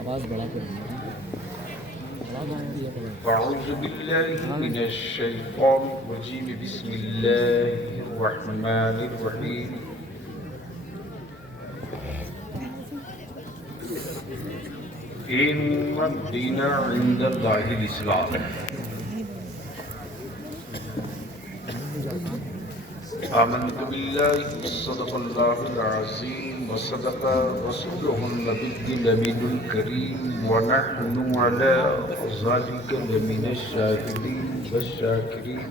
आवाज़ बढ़ा कर अऊज़ु बिल्लाहि मिनश्शैतानिर्रजीम बिस्मिल्लाहिर्रहमानिर्रहीम इन्ना दीना इंदल्लाहिल इस्लाम आमन्तु बिल्लाहि सदक़ल्लाहुल अज़ीम व सदक़ा रसूलुहुन नबिय्युल अमीनुल करीम व नहनु अला ज़ालिका लमिनश शाहिदीन वश्शाकिरीन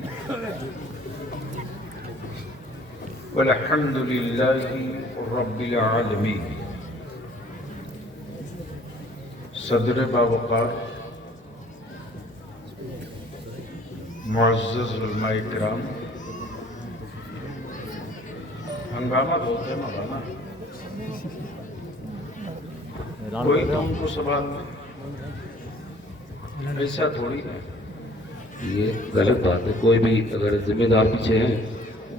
वल्हम्दुलिल्लाहि रब्बिल आलमीन। सदर बावक़ार मुअज़्ज़ज़ उलमा इकराम, हंगामा बोलते हैं मौलाना, कोई तो उनको सवाल ऐसा थोड़ी है। ये गलत बात है। कोई भी अगर जिम्मेदार पीछे हैं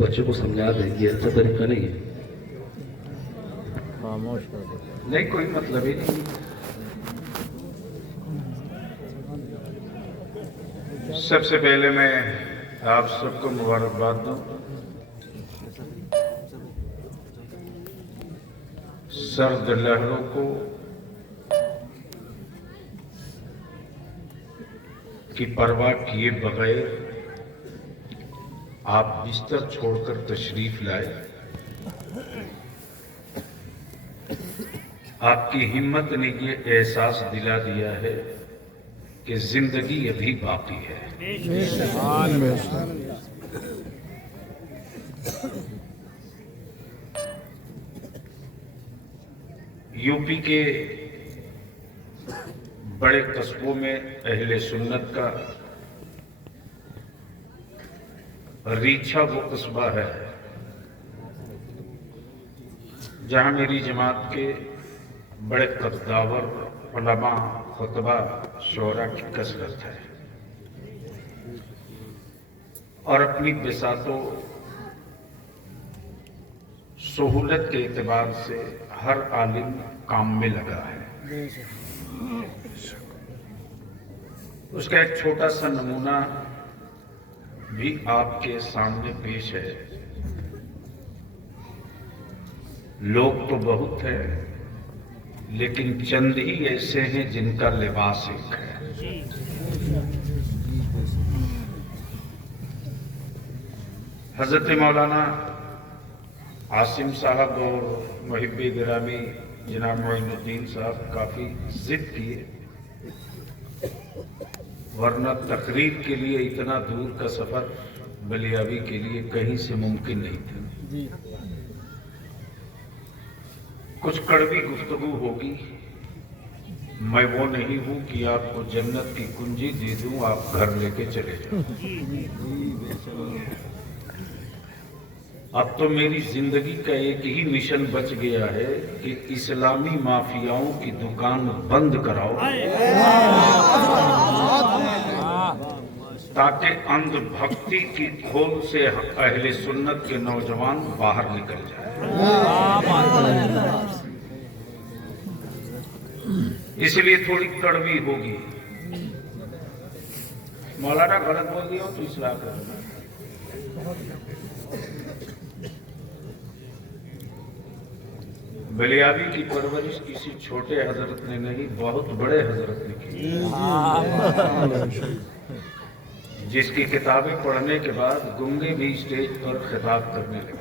बच्चों को समझा दें, ये अच्छा तरीका नहीं है। खामोश कर दो। नहीं, कोई मतलब ही नहीं। सबसे पहले मैं आप सबको मुबारकबाद दूं। सर्द लहरों को की परवाह किए बगैर आप बिस्तर छोड़कर तशरीफ लाए। आपकी हिम्मत ने ये एहसास दिला दिया है कि जिंदगी अभी बाकी है। यूपी के बड़े कस्बों में अहले सुन्नत का रीछा वो कस्बा है जहां मेरी जमात के बड़े कद्दावर उलमा, खुतबा, शोरा की कसरत है और अपनी बिसातों सहूलत के एतबार से हर आलिम काम में लगा है। उसका एक छोटा सा नमूना भी आपके सामने पेश है। लोग तो बहुत हैं, लेकिन चंद ही ऐसे हैं जिनका लिबास एक है। हजरत मौलाना आसिम साहब और मुहिब्बे गिरामी जनाब मोइनुद्दीन साहब काफी जिद किए, वरना तकरीर के लिए इतना दूर का सफर बलियावी के लिए कहीं से मुमकिन नहीं था। कुछ कड़वी गुफ्तगू होगी। मैं वो नहीं हूं कि आपको जन्नत की कुंजी दे दूं, आप घर लेके चले जाओ। अब तो मेरी जिंदगी का एक ही मिशन बच गया है कि इस्लामी माफियाओं की दुकान बंद कराओ, ताकि अंधभक्ति की खोल से अहले सुन्नत के नौजवान बाहर निकल जाए। इसलिए थोड़ी कड़वी होगी। मौलाना गलत बोल दिया तो इस्लाह करना। बलियावी की परवरिश किसी छोटे हजरत ने नहीं, बहुत बड़े हजरत ने की, जिसकी किताबें पढ़ने के बाद गुंगे भी स्टेज पर खिताब करने लगे।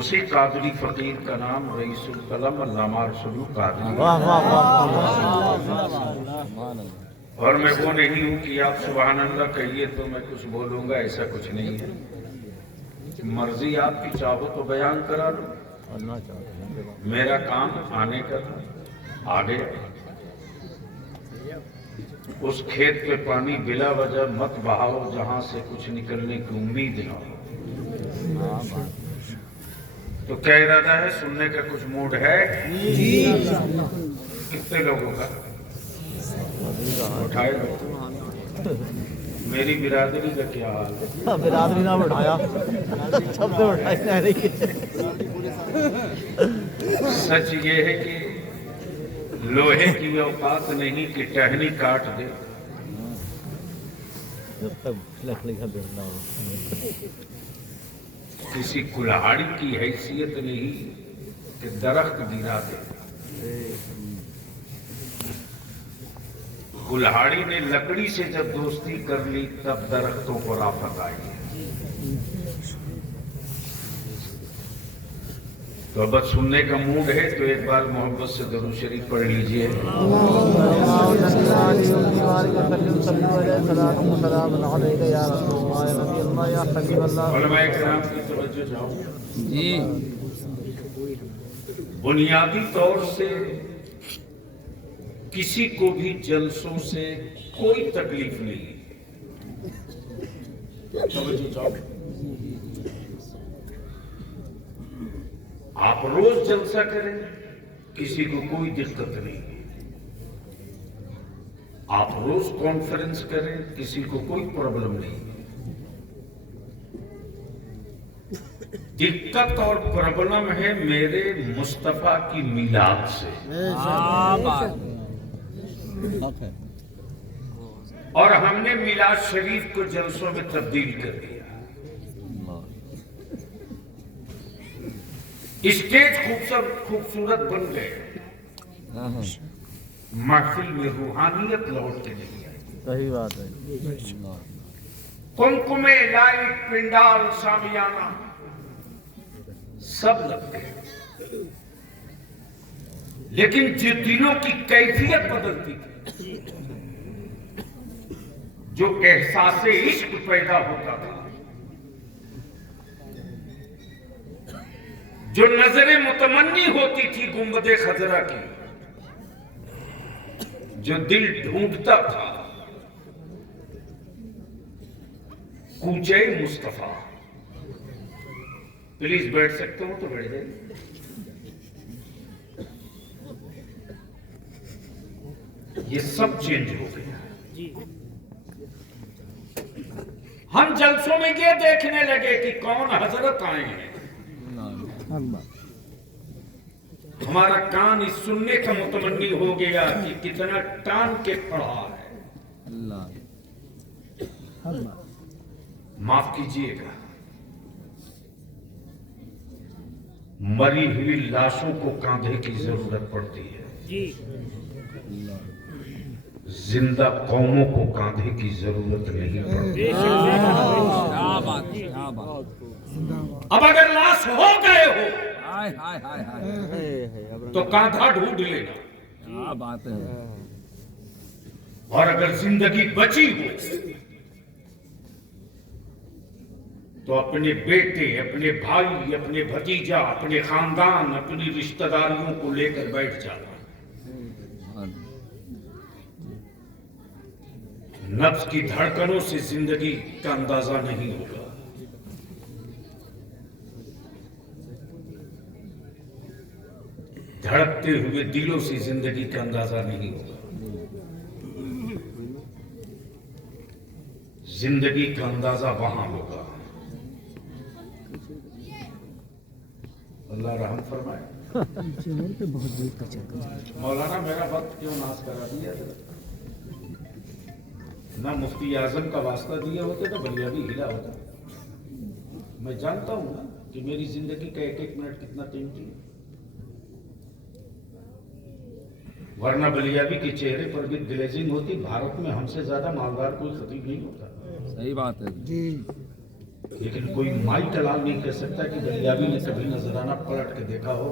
उसी कादरी फकीर का नाम रईसुल कलम अल्लामा रसूल कादरी। और मैं वो नहीं हूं कि आप सुभान अल्लाह कहिए तो मैं कुछ बोलूंगा, ऐसा कुछ नहीं है। मर्जी आपकी चाहो तो बयान करा लो, मेरा काम आने का था, आ गया। उस खेत पे पानी बिला वजह मत बहाओ जहां से कुछ निकलने की उम्मीद ना हो। तो क्या इरादा है? सुनने का कुछ मूड है? कितने लोगों का? उठाए लो। मेरी बिरादरी का क्या हाल है? बिरादरी ना उठाया, शब्द उठाए सच ये है कि लोहे की औकात नहीं कि टहनी काट दे, जब तक लकड़ी का बिरना हो। किसी कुल्हाड़ी की हैसियत नहीं कि दरख्त गिरा दे। कुल्हाड़ी ने लकड़ी से जब दोस्ती कर ली तब दरख्तों पर आफत आई है। तो अब सुनने का मूड है तो एक बार मोहब्बत से दरूद शरीफ पढ़ लीजिए। उलमाए किराम की तवज्जो चाहो जी। बुनियादी तौर से किसी को भी जलसों से कोई तकलीफ नहीं है। तवज्जो चाहो। आप रोज जलसा करें, किसी को कोई दिक्कत नहीं है। आप रोज कॉन्फ्रेंस करें, किसी को कोई प्रॉब्लम नहीं है। दिक्कत और प्रॉब्लम है मेरे मुस्तफा की मिलाद से। और हमने मिलाद शरीफ को जलसों में तब्दील कर दिया। स्टेज खूबसूरत बन गए, महफिल में रूहानियत लौट के नहीं आई। सही बात है। कुमकुमे, लाइट, पिंडाल, सामियाना सब लग गए, लेकिन जो दिलों की कैफियत बदलती थी, जो एहसासे इश्क पैदा होता था, जो नजरे मुतमन्नी होती थी गुंबदे खजरा की, जो दिल ढूंढता था कूचे मुस्तफा। प्लीज बैठ सकते हो तो बैठ जाइए। ये सब चेंज हो गया। हम जलसों में ये देखने लगे कि कौन हजरत आए हैं। हमारा कान इस सुनने का मुतमन्नी हो गया कि कितना टान के पड़ा है। माफ कीजिएगा, मरी हुई लाशों को कांधे की जरूरत पड़ती है, जिंदा कौमों को कांधे की जरूरत नहीं पड़ती। अब अगर लाश हो गए हो तो कांधा ढूंढ लेना। क्या बात है। और अगर जिंदगी बची हो तो अपने बेटे, अपने भाई, अपने भतीजा, अपने खानदान, अपनी रिश्तेदारियों को लेकर बैठ जाना। नफ्स की धड़कनों से जिंदगी का अंदाजा नहीं होगा। धड़कते हुए दिलों से जिंदगी का अंदाजा नहीं होगा। जिंदगी का अंदाजा वहां होगा। अल्लाह रहम फरमाए। मौलाना मेरा वक्त क्यों नाश करा दिया? ना मुफ्ती आजम का वास्ता दिया होते तो बलिया भी हिला होता। मैं जानता हूं ना कि मेरी जिंदगी का एक एक मिनट कितना कीमती है, वरना बलियाबी के चेहरे पर भी ग्लेजिंग होती। भारत में हमसे ज्यादा मालदार कोई खतीब नहीं होता। सही बात है जी। लेकिन कोई माई कलाम नहीं कह सकता कि बलियाबी ने कभी नजराना पलट के देखा हो।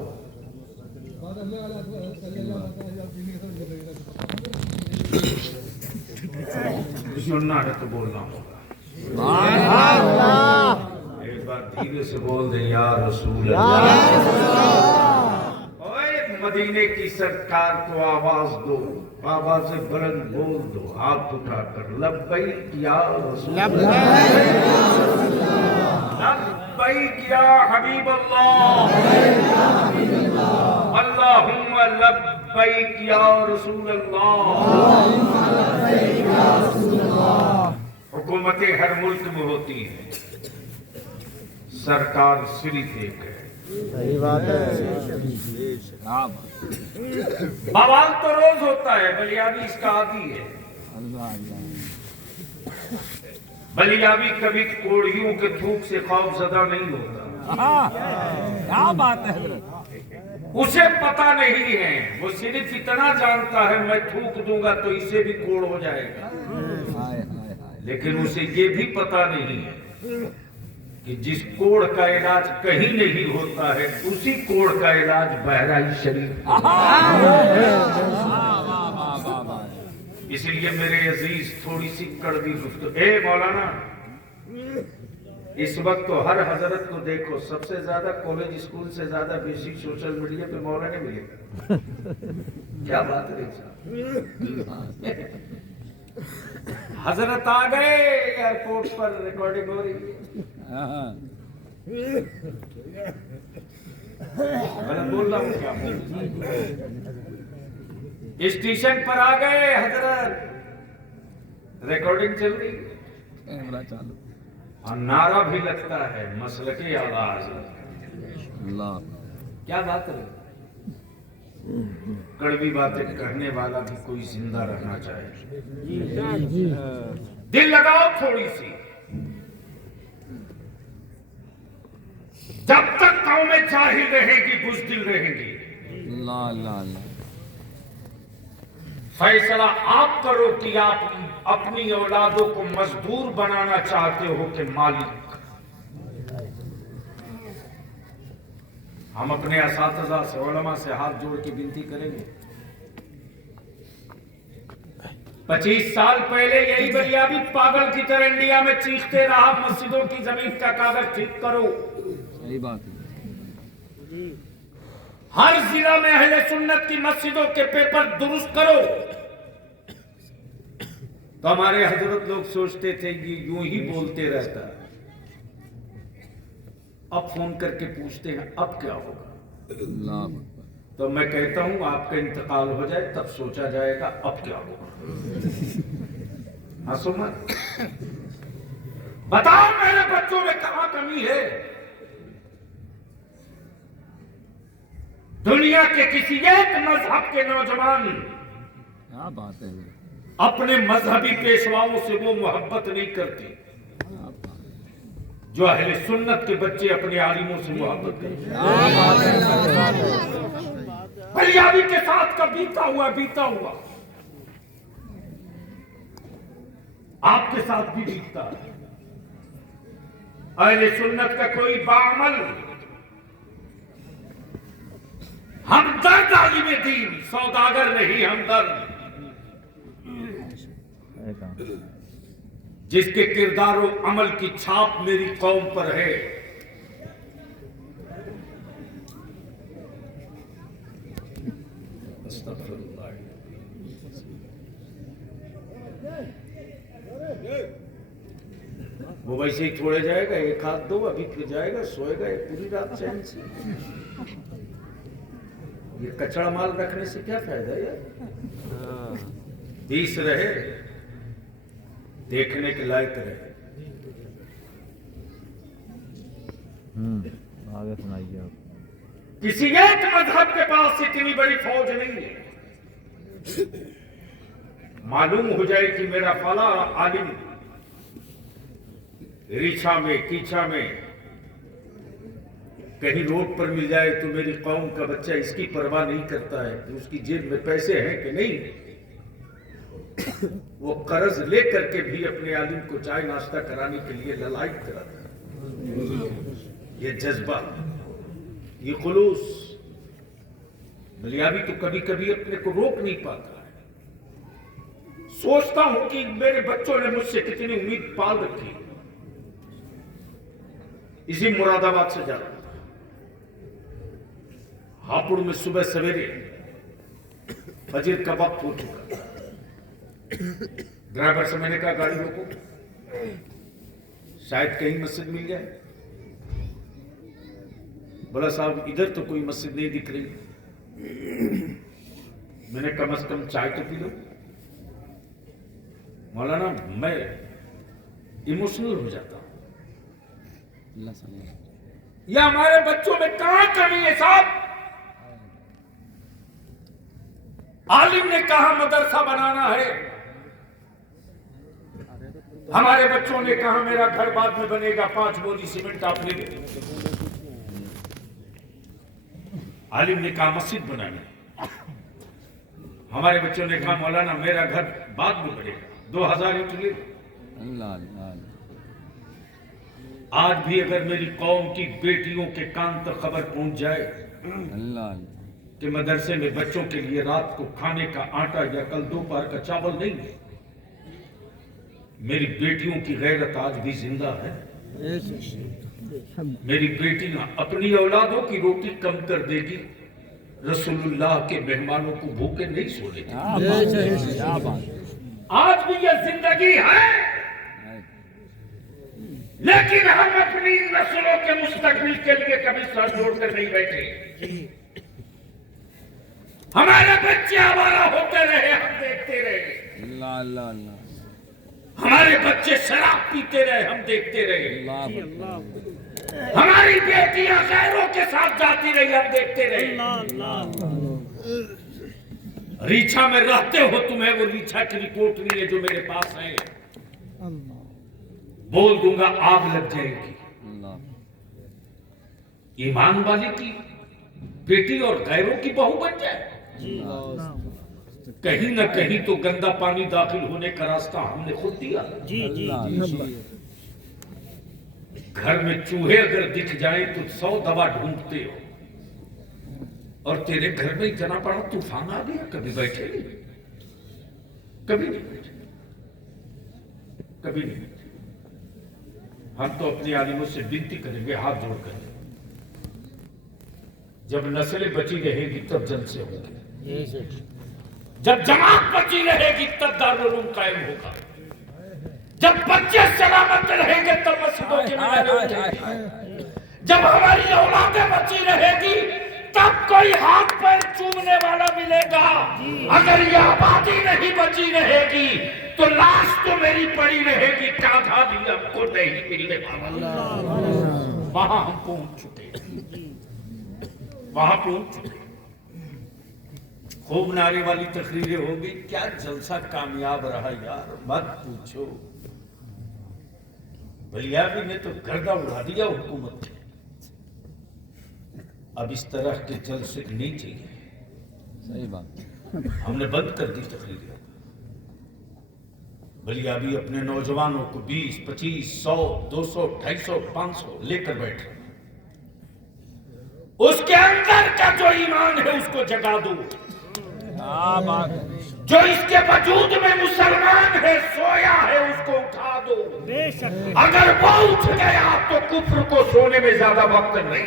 सुनना है तो बोलना होगा। एक बार धीरे से बोल दे या रसूल अल्लाह। ओए मदीने की सरकार को आवाज दो, आवाज बुलंद बोल दो, हाथ उठाकर लब्बैक या रसूल लब्बैक या हबीब अल्लाह, अल्लाहुम्मा लब्बैक या रसूल अल्लाह। हुकूमतें हर मुल्क में होती हैं, सरकार सिर्फ एक है। सही बात है। क्या बात। बवाल तो रोज होता है, बलियाबी इसका आदी है। अल्लाह अल्लाह। बलियाबी कभी कोड़ियों के थूक से खौफजदा नहीं होता। हाँ, क्या बात है हजरत। उसे पता नहीं है, वो सिर्फ इतना जानता है मैं थूक दूंगा तो इसे भी कोड़ हो जाएगा। हाय हाय हाय। लेकिन उसे ये भी पता नहीं है कि जिस कोड़ का इलाज कहीं नहीं होता है, उसी कोड़ का इलाज बहराई शरीफ है। वाह वाह वाह वाह। इसलिए मेरे अजीज थोड़ी सी कड़वी गुफ्तगू। ए मौलाना, इस वक्त तो हर हजरत को देखो, सबसे ज्यादा कॉलेज स्कूल से ज्यादा बेसिक सोशल मीडिया पे मौलाना मिलेगा। क्या बात है साहब। हजरत आ गए एयरपोर्ट पर, रिकॉर्डिंग हो रही है। हाँ, गलत बोल रहा हूँ क्या? स्टेशन पर आ गए हजरत, रिकॉर्डिंग चल रही है कैमरा चालू। और नारा भी लगता है, मसलके आला हजरत। अल्लाह। क्या बात है। कड़वी बातें कहने वाला भी कोई जिंदा रहना चाहे। दिल लगाओ थोड़ी सी। जब तक कौमें जाहिल रहेगी, बुज़दिल रहेंगी। अल्लाह अल्लाह अल्लाह। फैसला आप करो कि आप अपनी औलादों को मजदूर बनाना चाहते हो कि मालिक। हम अपने असातिज़ा से, उलमा से हाथ जोड़ के विनती करेंगे। 25 साल पहले यही बलियाबी पागल की तरह इंडिया में चीखते रहा, मस्जिदों की जमीन का कागज ठीक करो। सही बात है। हर जिला में अहले सुन्नत की मस्जिदों के पेपर दुरुस्त करो। तो हमारे हजरत लोग सोचते थे कि यूं ही बोलते रहता है। अब फोन करके पूछते हैं अब क्या होगा। अल्लाह अकबर। तो मैं कहता हूं आपका इंतकाल हो जाए तब सोचा जाएगा अब क्या होगा। हंसो मत। बताओ मेरे बच्चों में कहां कमी है। दुनिया के किसी एक मजहब के नौजवान क्या बात है। अपने मजहबी पेशवाओं से वो मोहब्बत नहीं करते जो अहले सुन्नत के बच्चे अपने आलिमों से मोहब्बत करते। बलियाबी के साथ का बीता हुआ आपके साथ भी बीतता है। अहले सुन्नत का कोई बाअमल हमदर्द आलिम दीन, सौदागर नहीं हमदर्द, जिसके किरदार और अमल की छाप मेरी कौम पर है। वो वैसे ही छोड़े जाएगा, एक हाथ दो अभी फिर जाएगा, सोएगा एक पूरी रात चैन से। ये कचरा माल रखने से क्या फायदा यार। 20 रहे, देखने के लायक रहे। आगे सुनाइए आप। किसी एक मजहब के पास इतनी बड़ी फौज नहीं है। मालूम हो जाए कि मेरा फला आलिम रीछा में कीछा में कहीं रोड पर मिल जाए तो मेरी कौम का बच्चा इसकी परवाह नहीं करता है कि उसकी जेब में पैसे हैं कि नहीं। वो कर्ज ले करके भी अपने आलिम को चाय नाश्ता कराने के लिए ललायत कराता है। ये जज्बा, ये खुलूस, बलियाबी तो कभी कभी अपने को रोक नहीं पाता है। सोचता हूं कि मेरे बच्चों ने मुझसे कितनी उम्मीद पाल रखी। इसी मुरादाबाद से जा रहा था, हापुड़ में सुबह सवेरे फजर का वक्त हो चुका। ड्राइवर से मैंने कहा गाड़ी रोको, शायद कहीं मस्जिद मिल जाए। बोला साहब इधर तो कोई मस्जिद नहीं दिख रही। मैंने कम से कम चाय तो पी लो। मौलाना मैं इमोशनल हो जाता हूं। या हमारे बच्चों में कहां कमी है साहब। आलिम ने कहा मदरसा बनाना है, हमारे बच्चों ने कहा मेरा घर बाद में बनेगा, 5 बोरी सीमेंट आप ले लो। आलिम ने कहा मस्जिद बनानी, हमारे बच्चों ने कहा मौलाना मेरा घर बाद में बनेगा, 2000 ईंट ले लो। आज भी अगर मेरी कौम की बेटियों के कान तक खबर पहुंच जाए कि मदरसे में बच्चों के लिए रात को खाने का आटा या कल दोपहर का चावल नहीं है, मेरी बेटियों की गैरत आज भी जिंदा है। मेरी बेटियां अपनी औलादों की रोटी कम कर देगी, रसूलुल्लाह के मेहमानों को भूखे नहीं सोने देगी। आज भी यह जिंदगी है, लेकिन हम अपनी नस्लों के मुस्तकबिल के लिए कभी सर जोड़कर नहीं बैठे। हमारे बच्चे आवारा होते रहे, हम देखते रहे। हमारे बच्चे शराब पीते रहे, हम देखते रहे। हमारी बेटियां गैरों के साथ जाती रही, हम देखते रहे। रीछा में रहते हो, तुम्हें वो रीछा की रिपोर्ट नहीं है जो मेरे पास है, बोल दूंगा आग लग जाएगी। ईमान वाले की बेटी और गैरों की बहू बन जाए, कहीं ना कहीं तो गंदा पानी दाखिल होने का रास्ता हमने खुद दिया। घर में चूहे अगर दिख जाए तो 100 दवा ढूंढते हो, और तेरे घर में इतना बड़ा तूफान आ गया, कभी बैठे नहीं, कभी नहीं बैठे, कभी नहीं बैठे। हम तो अपने आलिमों से विनती करेंगे हाथ जोड़कर, जब नस्लें बची रहेगी तब जलसे होंगे, जब जमात बची रहेगी तब दारुल उलूम कायम होगा, जब बच्चे सलामत रहेंगे तब मस्जिदों के मीनारे उठेंगे, जब हमारी औलादें बची रहेगी तब कोई हाथ पैर चूमने वाला मिलेगा। अगर ये आबादी नहीं बची रहेगी तो लाश तो मेरी पड़ी रहेगी, कांधा भी हमको नहीं मिलने वाला। वहां हम पहुंच चुके, वहां पहुंच चुके। खूब नारे वाली तकरीरें होंगी, क्या जलसा कामयाब रहा यार, मत पूछो। बलियाबी ने तो गर्दा उड़ा दिया हुकूमत ने। अब इस तरह के जलसे नहीं चाहिए, सही बात। हमने बंद कर दी तकरीरें। बलियाबी अपने नौजवानों को 20, 25, 100, 200, 250, 500 लेकर बैठ रहे। उसके अंदर का जो ईमान है उसको जगा दो। जो इसके वजूद में मुसलमान है, सोया है, उसको उठा दो। अगर वो उठ गया तो कुफ्र को सोने में ज्यादा वक्त नहीं।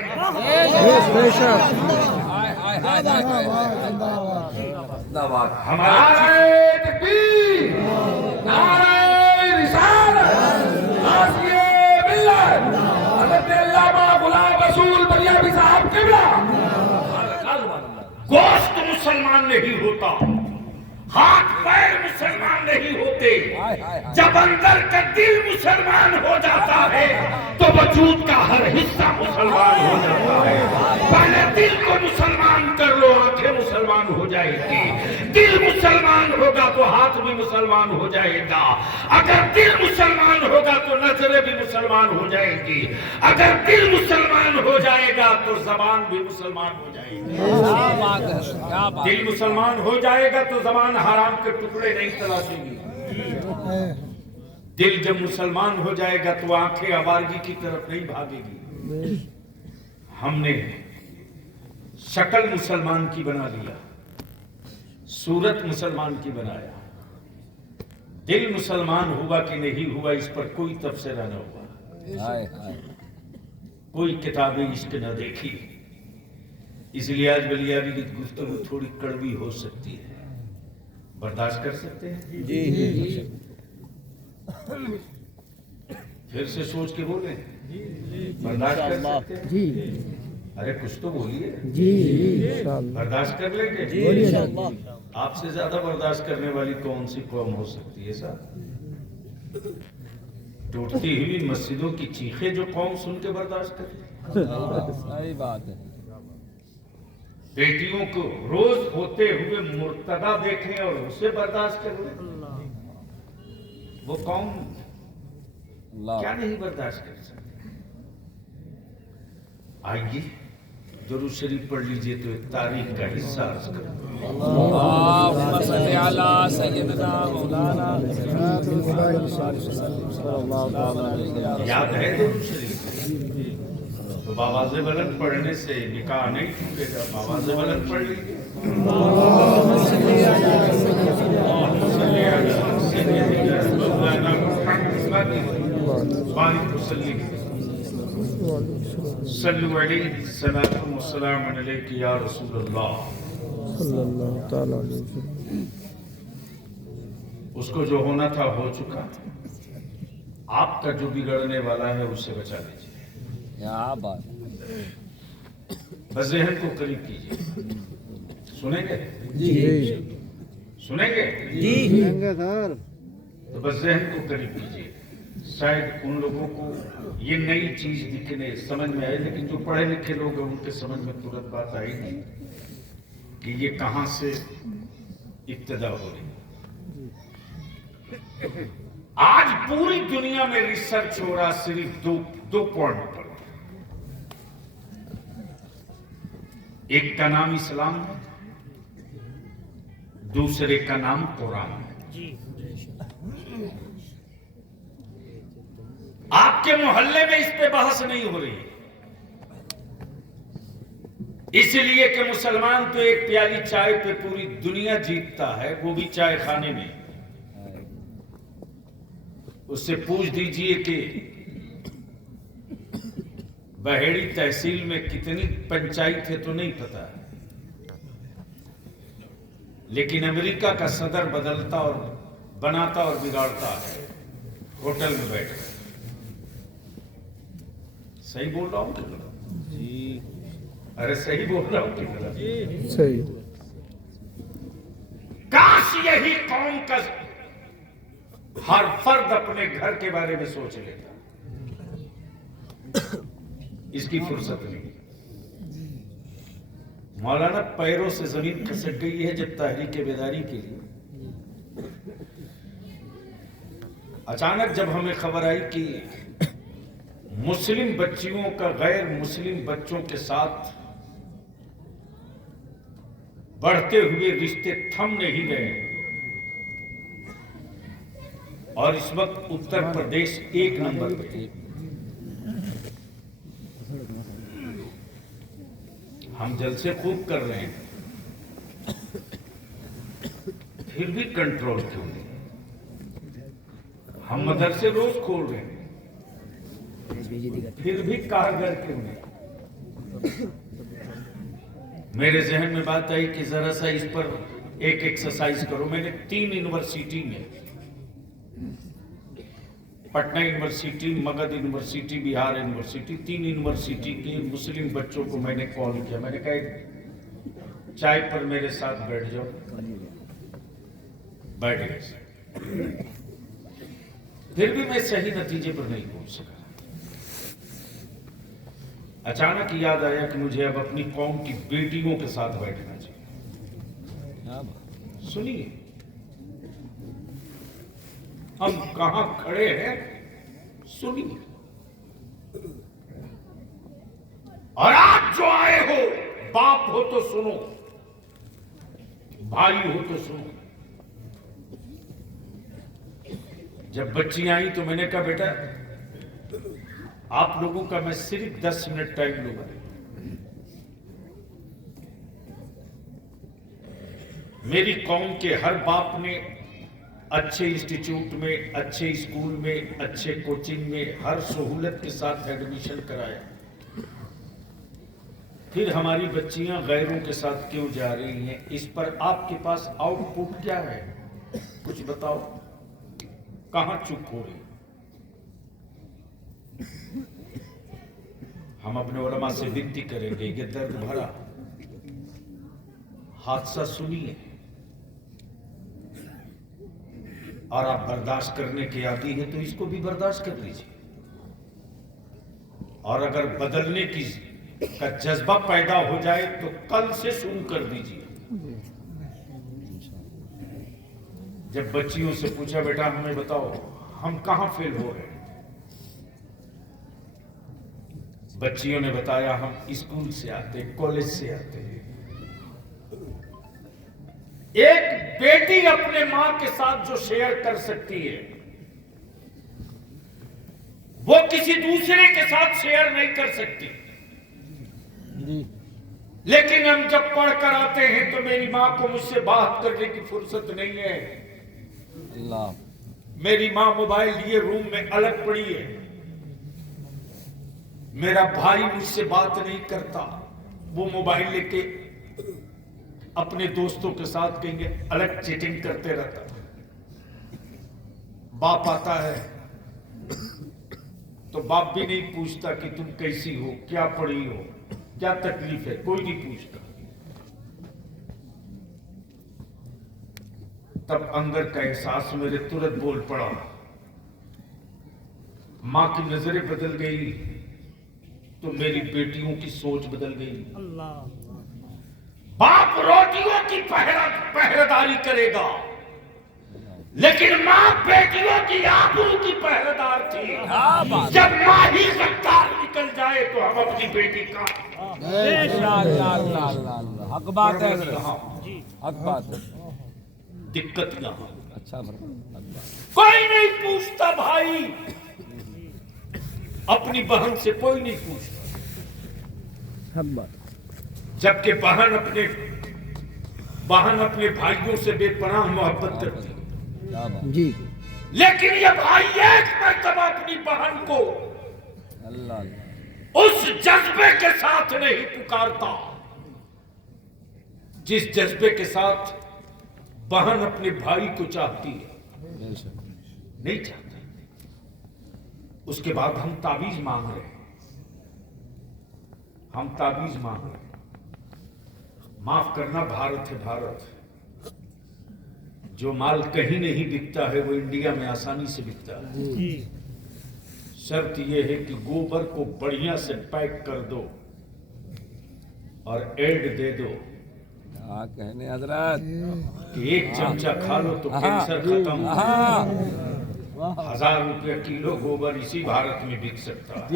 हमारा तकबीर, नारे रिसालत, नासिए मिल्लत, हज़रत अल्लामा गुलाम रसूल बलियाबी साहब किबला। गोश्त मुसलमान नहीं होता, हाथ पैर मुसलमान नहीं होते, जब अंदर का दिल मुसलमान हो जाता है तो वजूद का हर हिस्सा मुसलमान हो जाता है। पहले दिल को मुसलमान कर लो, आंखें मुसलमान हो जाएगी। दिल मुसलमान होगा तो हाथ भी मुसलमान हो जाएगा। अगर दिल मुसलमान होगा तो नजरें भी मुसलमान हो जाएगी। अगर दिल मुसलमान हो जाएगा तो जबान भी मुसलमान हो जाएगी। दिल मुसलमान हो जाएगा तो जबान हराम के टुकड़े नहीं तलाशेगी। दिल जब मुसलमान हो जाएगा तो आंखें आवारगी की तरफ नहीं भागेगी। हमने शक्ल मुसलमान की बना लिया, सूरत मुसलमान की बनाया, दिल मुसलमान हुआ कि नहीं हुआ इस पर कोई तबसरा न हुआ, कोई किताबें इश्क न देखी। इसलिए आज बलियाबी की गुफ्तगू थोड़ी कड़वी हो सकती है, बर्दाश्त कर सकते हैं जी। फिर से सोच के बोले, बर्दाश्त कर सकते हैं जी। अरे कुछ तो बोलिए जी। बर्दाश्त कर लेंगे जी। आपसे ज्यादा बर्दाश्त करने वाली कौन सी कौम हो सकती है साहब? टूटती हुई मस्जिदों की चीखें जो कौम सुन के बर्दाश्त करे। सही बात है। बेटियों को रोज होते हुए मुर्तदा देखें और उसे बर्दाश्त कर लें, वो कौन क्या नहीं बर्दाश्त कर सकते। आइए दुरूद शरीफ पढ़ लीजिए तो एक तारीख का हिस्सा अर्ज करूं। अल्लाहुम्मा सल्ली अला सय्यिदना मौलाना याद है दुरूद शरीफ? तो बाबाज़े बुलंद पढ़ने से निकाह नहीं टूटेगा। बाबाज़े बुलंद पढ़ लीजिए। सल्लु अलैहि सलातु व सलाम अलैका या रसूल अल्लाह। उसको जो होना था हो चुका। आपका जो बिगड़ने वाला है उससे बचा लीजिए। क्या बात। बस ज़हन को करीब कीजिए। सुनेंगे जी सुनेंगे जी सर। तो बस ज़हन को करीब कीजिए। शायद उन लोगों को ये नई चीज दिखने समझ में आए, लेकिन जो पढ़े लिखे लोग हैं उनके समझ में तुरंत बात आएगी कि ये कहां से इब्तिदा हो रही। आज पूरी दुनिया में रिसर्च हो रहा सिर्फ दो पॉइंट पर। एक का नाम इस्लाम है, दूसरे का नाम कुरान है। आपके मोहल्ले में इस पे बहस नहीं हो रही, इसलिए कि मुसलमान तो एक प्याली चाय पे पूरी दुनिया जीतता है, वो भी चाय खाने में। उससे पूछ दीजिए कि बहेड़ी तहसील में कितनी पंचायत है तो नहीं पता, लेकिन अमेरिका का सदर बदलता और बनाता और बिगाड़ता है होटल में बैठकर। सही बोल रहा हूं जी? अरे सही बोल रहा हूं कि सही। काश यही कौम का हर फर्द अपने घर के बारे में सोच लेता। इसकी फुर्सत नहीं। मौलाना पैरों से जमीन खसक गई है जब तहरीक बेदारी के लिए। अचानक जब हमें खबर आई कि मुस्लिम बच्चियों का गैर मुस्लिम बच्चों के साथ बढ़ते हुए रिश्ते थम नहीं गए, और इस वक्त उत्तर प्रदेश 1 नंबर पे। हम जलसे खूब कर रहे हैं, फिर भी कंट्रोल क्यों नहीं? हम मदरसे रोज खोल रहे हैं, फिर भी कारगर क्यों नहीं? मेरे जहन में बात आई कि जरा सा इस पर एक एक्सरसाइज करो। मैंने 3 यूनिवर्सिटी में, Patna university, Magadh university, Bihar university, 3 university के मुस्लिम बच्चों को मैंने कॉल किया। मैंने कहा चाय पर मेरे साथ बैठ जाओ। बैठ गए। फिर भी मैं सही नतीजे पर नहीं पहुंच सका। अचानक याद आया कि मुझे अब अपनी कौम की बेटियों के साथ बैठना चाहिए। सुनिए, हम कहां खड़े हैं, सुनिए। और आज जो आए हो, बाप हो तो सुनो, भाई हो तो सुनो। जब बच्ची आई तो मैंने कहा बेटा आप लोगों का मैं सिर्फ 10 मिनट टाइम लूंगा। मेरी कौम के हर बाप ने अच्छे इंस्टीट्यूट में, अच्छे स्कूल में, अच्छे कोचिंग में हर सहूलत के साथ एडमिशन कराया। फिर हमारी बच्चियां गैरों के साथ क्यों जा रही हैं? इस पर आपके पास आउटपुट क्या है? कुछ बताओ, कहां चुप हो रही? हम अपने उलमा से विनती करेंगे, ये दर्द भरा हादसा सुनिए और आप बर्दाश्त करने के आदी हैं तो इसको भी बर्दाश्त कर लीजिए। और अगर बदलने की का जज्बा पैदा हो जाए तो कल से शुरू कर दीजिए। जब बच्चियों से पूछा, बेटा हमें बताओ हम कहां फेल हो रहे हैं, बच्चियों ने बताया हम स्कूल से आते, कॉलेज से आते हैं। एक बेटी अपने मां के साथ जो शेयर कर सकती है वो किसी दूसरे के साथ शेयर नहीं कर सकती। लेकिन हम जब पढ़कर आते हैं तो मेरी मां को मुझसे बात करने की फुर्सत नहीं है। अल्लाह, मेरी मां मोबाइल लिए रूम में अलग पड़ी है। मेरा भाई मुझसे बात नहीं करता, वो मोबाइल लेके अपने दोस्तों के साथ कहेंगे अलग चैटिंग करते रहता। बाप आता है तो बाप भी नहीं पूछता कि तुम कैसी हो, क्या पढ़ी हो, क्या तकलीफ है, कोई नहीं पूछता। तब अंदर का एहसास मेरे तुरंत बोल पड़ा। मां की नजरें बदल गई तो मेरी बेटियों की सोच बदल गई। बाप रोटियों की पहरेदारी करेगा, लेकिन मां बेटियों की आबरू की पहरेदार थी। जब मां ही रफ्तार निकल जाए तो हम अपनी बेटी का हक बात है, हक बात है। दिक्कत यहां अच्छा, कोई नहीं पूछता भाई, अपनी बहन से कोई नहीं पूछता, जबकि बहन अपने भाइयों से बेपनाह मोहब्बत करती जी। लेकिन ये भाई एक मर्तबा अपनी बहन को अल्लाह उस जज्बे के साथ नहीं पुकारता जिस जज्बे के साथ बहन अपने भाई को चाहती है। नहीं चाहती। उसके बाद हम ताबीज मांग रहे हैं, हम ताबीज मांग रहे हैं। माफ करना, भारत है भारत। जो माल कहीं नहीं बिकता है वो इंडिया में आसानी से बिकता है। शर्त यह है कि गोबर को बढ़िया से पैक कर दो और एड दे दो। हाँ, कहने हजरत कि एक चमचा खा लो तो कैंसर खत्म। 1000 रुपया किलो गोबर इसी भारत में बिक सकता है।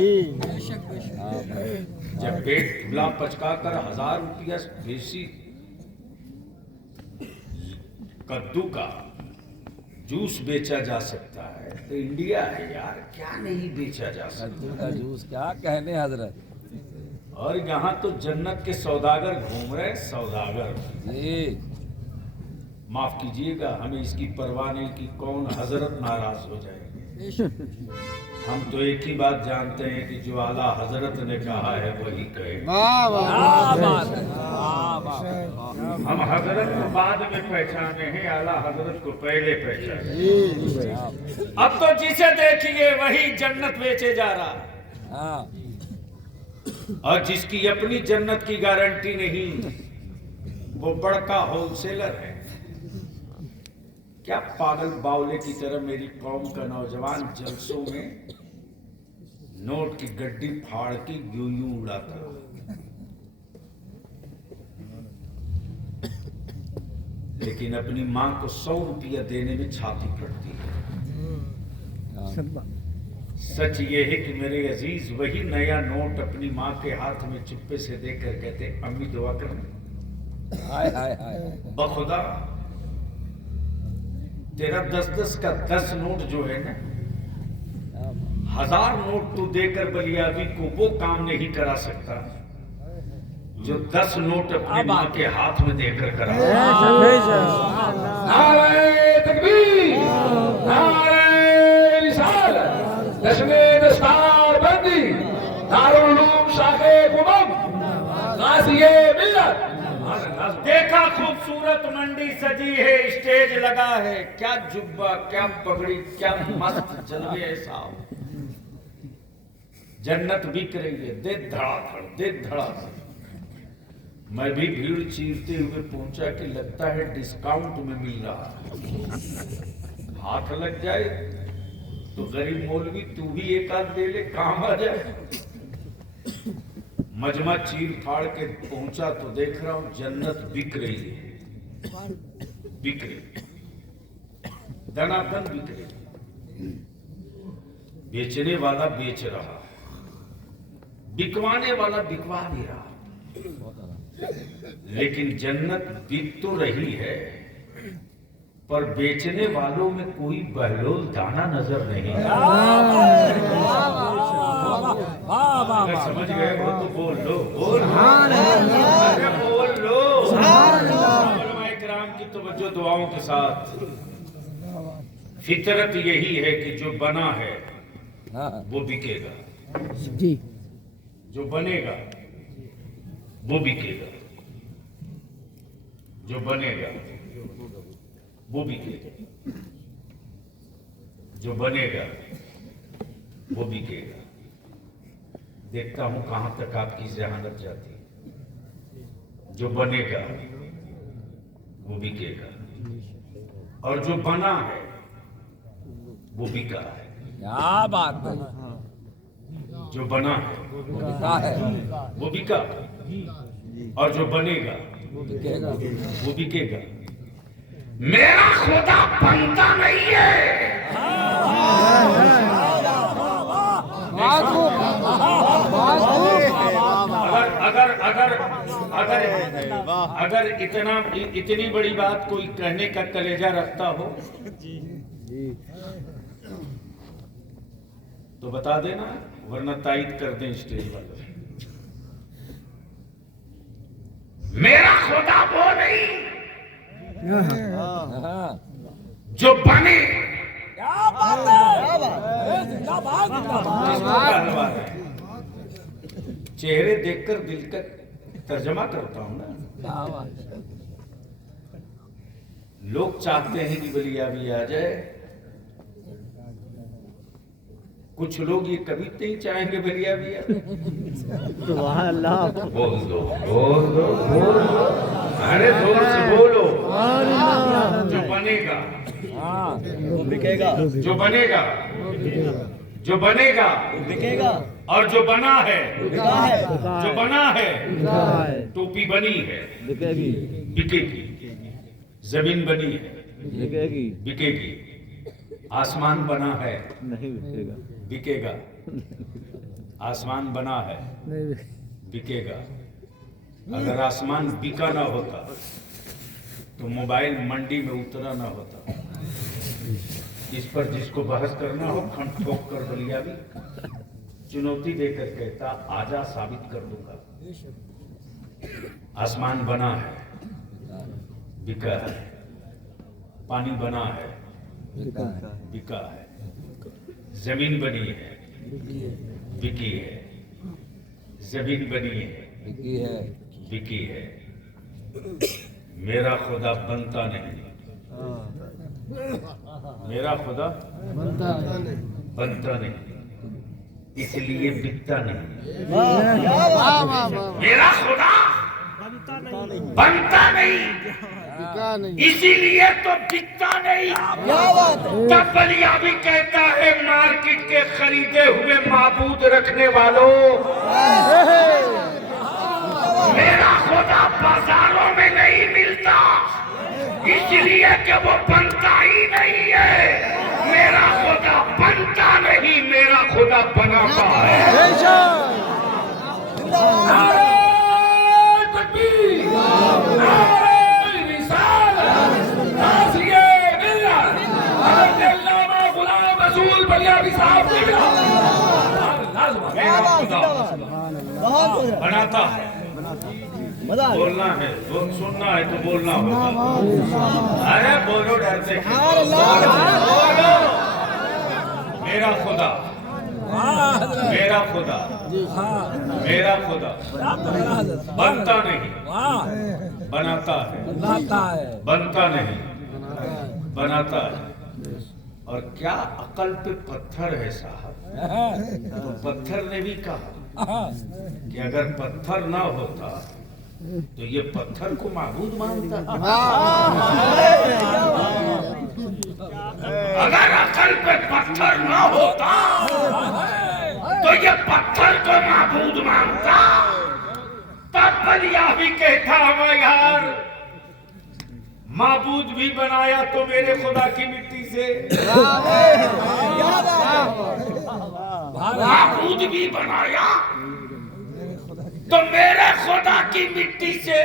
जब पेट खुला पचका कर 1000 रुपया देसी कद्दू का जूस बेचा जा सकता है तो इंडिया है यार, क्या नहीं बेचा जा सकता। का जूस क्या कहने हजरत। और यहाँ तो जन्नत के सौदागर घूम रहे, सौदागर। जी, माफ कीजिएगा, हमें इसकी परवाह नहीं कि कौन हजरत नाराज हो जाएंगे। हम तो एक ही बात जानते हैं कि जो आला हजरत ने कहा है वही कहे। हम हजरत को बाद में पहचाने हैं, आला हजरत को पहले पहचाने। अब तो जिसे देखिए वही जन्नत बेचे जा रहा। हाँ, और जिसकी अपनी जन्नत की गारंटी नहीं वो बड़का होलसेलर है। क्या पागल बावले की तरह मेरी कौम का नौजवान जलसों में नोट की गड्डी फाड़ के यूं उड़ाता। लेकिन अपनी मां को 100 रुपया देने में छाती फटती है। सच ये है कि मेरे अजीज वही नया नोट अपनी मां के हाथ में चुप्पे से देकर कहते, अम्मी दुआ करना। हाय हाय हाय, बखुदा तेरा 10-10 का 10 नोट जो है ना, 1000 नोट तू देकर बलियाबी को वो काम नहीं करा सकता जो 10 नोट अपनी मां के हाथ में देकर करा। नारे तकबीर, नारे रिसालत, दशमे दस्तार बंदी, दारुल उलूम शाखे कुमम, गाज़िए मिल्लत। देखा खूबसूरत मंडी सजी है, स्टेज लगा है, क्या जुब्बा, क्या पगड़ी, क्या मस्त जलवे है साहब। जन्नत बिक रही है, दे धड़ाधड़, दे धड़ाधड़। मैं भी भीड़ चीरते हुए पहुंचा कि लगता है डिस्काउंट में मिल रहा है। हाथ लग जाए तो गरीब मौलवी तू भी एक आध दे ले, काम आ जाए। मजमा चीर फाड़ के पहुंचा तो देख रहा हूं जन्नत बिक रही है, बिक रही, दनादन बिक रही। बेचने वाला बेच रहा, बिकवाने वाला बिकवा भी रहा, लेकिन जन्नत बिक तो रही है, पर बेचने वालों में कोई बहलोल दाना नजर नहीं। अगर समझ गए हो तो बोल लो, बोल लो। उलमाए किराम की तवज्जो दुआओं के साथ, फितरत यही है कि जो बना है वो बिकेगा जी, जो बनेगा वो बिकेगा, जो बनेगा वो बिकेगा, जो बनेगा वो बिकेगा। देखता हूं कहां तक आपकी जहानत जाती है। जो बनेगा वो बिकेगा, और जो बना है वो बिका है। क्या बात है, जो बना है वो बिका है, वो बिका, और जो बनेगा वो बिकेगा। वो बिकेगा। मेरा खुदा बनता नहीं है। अगर अगर अगर अगर इतनी बड़ी बात कोई कहने का कलेजा रखता हो तो बता देना, वरना तायद कर दें स्टेज वाले। मेरा खुदा वो नहीं जो बने। क्या बात है, जिंदाबाद जिंदाबाद। चेहरे देखकर दिल का तर्जमा करता हूं ना। क्या बात है। लोग चाहते हैं कि बलिया भी आ जाए, कुछ लोग ये कभी नहीं चाहेंगे बलिया भी आ जाए। बोल दो, बोल दो, बोल दो, अरे जोर से बोलो। जो बनेगा वो बिकेगा, जो बनेगा, जो बनेगा बिकेगा, और जो बना है, बिका है, जो बना है, टोपी बनी है, बिकेगी, बिकेगी। जमीन बनी है, बिकेगी, बिकेगी। आसमान बना है, नहीं बिकेगा, बिकेगा। आसमान बना है, बिकेगा। अगर आसमान बिका ना होता तो मोबाइल मंडी में उतरा ना होता। इस पर जिसको बहस करना हो खंड ठोक कर बलिया भी चुनौती देकर कहता, आजा साबित कर दूंगा। आसमान बना है, बिका है। पानी बना है, बिका है। जमीन बनी है, बिकी है। जमीन बनी है, बिकी है, बिकी है। मेरा खुदा बनता नहीं, मेरा खुदा बनता नहीं, इसलिए बिकता नहीं। मेरा खुदा बनता नहीं, इसीलिए तो बिकता नहीं। तब बलिया भी कहता है, मार्केट के खरीदे हुए माबूद रखने वालों, मेरा खुदा बाजारों में नहीं मिलता, इसलिए कि वो बनता ही नहीं है। मेरा खुदा बनता नहीं, मेरा खुदा बनाता है। बनाता है, बोलना है, सुनना है तो बोलना होगा। अरे बोलो डर से, बोलो। मेरा खुदा, मेरा खुदा, मेरा खुदा बनता नहीं, बनाता है, बनता नहीं, बनाता है। और क्या अकल पे पत्थर है साहब। तो पत्थर ने भी कहा कि अगर पत्थर ना होता तो ये पत्थर को माबूद मानता। अगर अकल पे पत्थर ना होता तो ये पत्थर को माबूद मानता। बलिया भी कहता हूँ यार, माबूद भी बनाया तो मेरे खुदा की मिट्टी से, माबूद भी बनाया तो मेरे खुदा की मिट्टी से,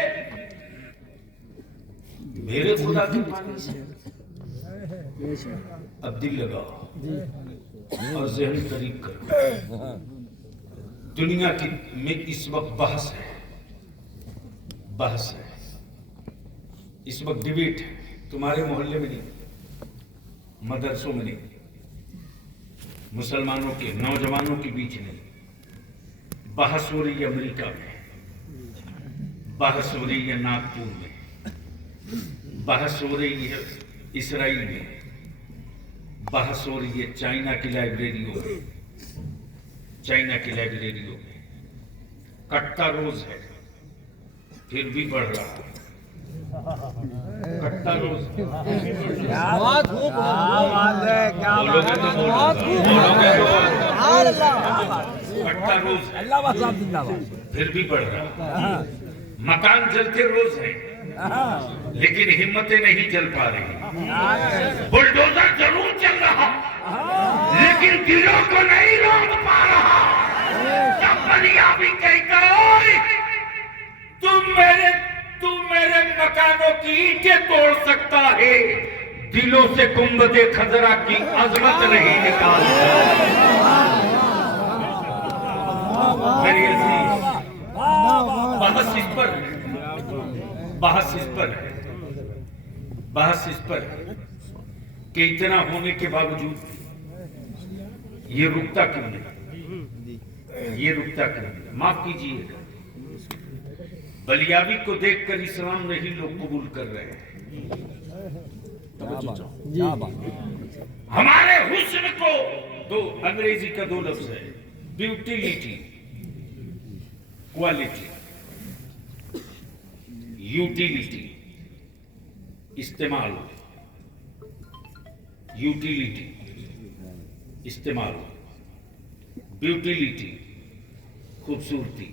मेरे खुदा की मिट्टी से। अब दिल लगाओ और ज़हन करीब करो। दुनिया की में इस वक्त बहस है, बहस है, इस वक्त डिबेट है। तुम्हारे मोहल्ले में नहीं, मदरसों में नहीं, मुसलमानों के नौजवानों के बीच नहीं, बहस हो रही है अमेरिका में, बहस हो रही है नागपुर में, बहस हो रही है इसराइल में, बहस हो रही है चाइना की लाइब्रेरियों में, चाइना की लाइब्रेरियों में। कट्टा रोज है फिर भी बढ़ रहा है, कट्टा रोज। बोलोगे तो बोलोगे तो कट्टा रोज है फिर भी बढ़ रहा है। मकान जलते रोज है लेकिन हिम्मतें नहीं जल पा रही। बुलडोजर जरूर चल रहा लेकिन दिलों को नहीं रोक पा रहा। बलिया भी कहता तुम मेरे मकानों की ईंटें तोड़ सकता है, दिलों से गुंबदे खजरा की अजमत नहीं निकाल बहस इस पर है, बहस इस पर है, बहस इस पर है कि इतना होने के बावजूद ये रुकता क्यों नहीं, ये रुकता क्यों नहीं। माफ कीजिएगा, बलियावी को देखकर इस्लाम नहीं लोग कबूल कर रहे हैं। हमारे हुस्न को दो अंग्रेजी का दो लफ्ज है, ब्यूटिलिटी, क्वालिटी, यूटिलिटी, इस्तेमाल, यूटिलिटी, इस्तेमाल, ब्यूटिलिटी, खूबसूरती,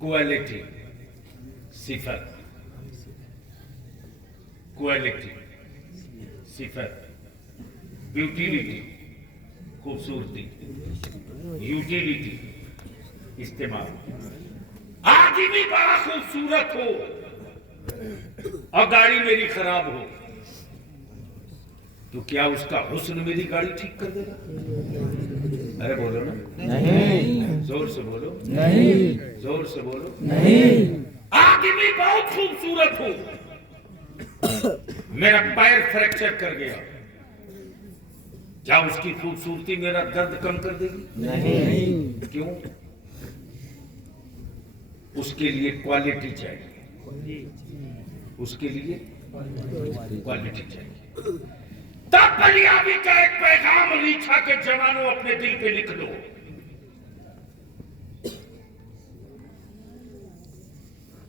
क्वालिटी, सिफत, क्वालिटी, सिफत, ब्यूटिलिटी, खूबसूरती, यूटिलिटी, इस्तेमाल। आदमी बड़ा खूबसूरत हो और गाड़ी मेरी खराब हो तो क्या उसका हुस्न मेरी गाड़ी ठीक कर देगा? अरे बोलो ना, नहीं। जोर से बोलो, नहीं। जोर से बोलो, नहीं। आदमी बहुत खूबसूरत हो, मेरा पैर फ्रैक्चर कर गया, क्या उसकी खूबसूरती मेरा दर्द कम कर देगी? नहीं। क्यों? उसके लिए क्वालिटी चाहिए, उसके लिए क्वालिटी चाहिए। तब बलियावी का एक पैगाम रीछा के जवानों अपने दिल पे लिख लो,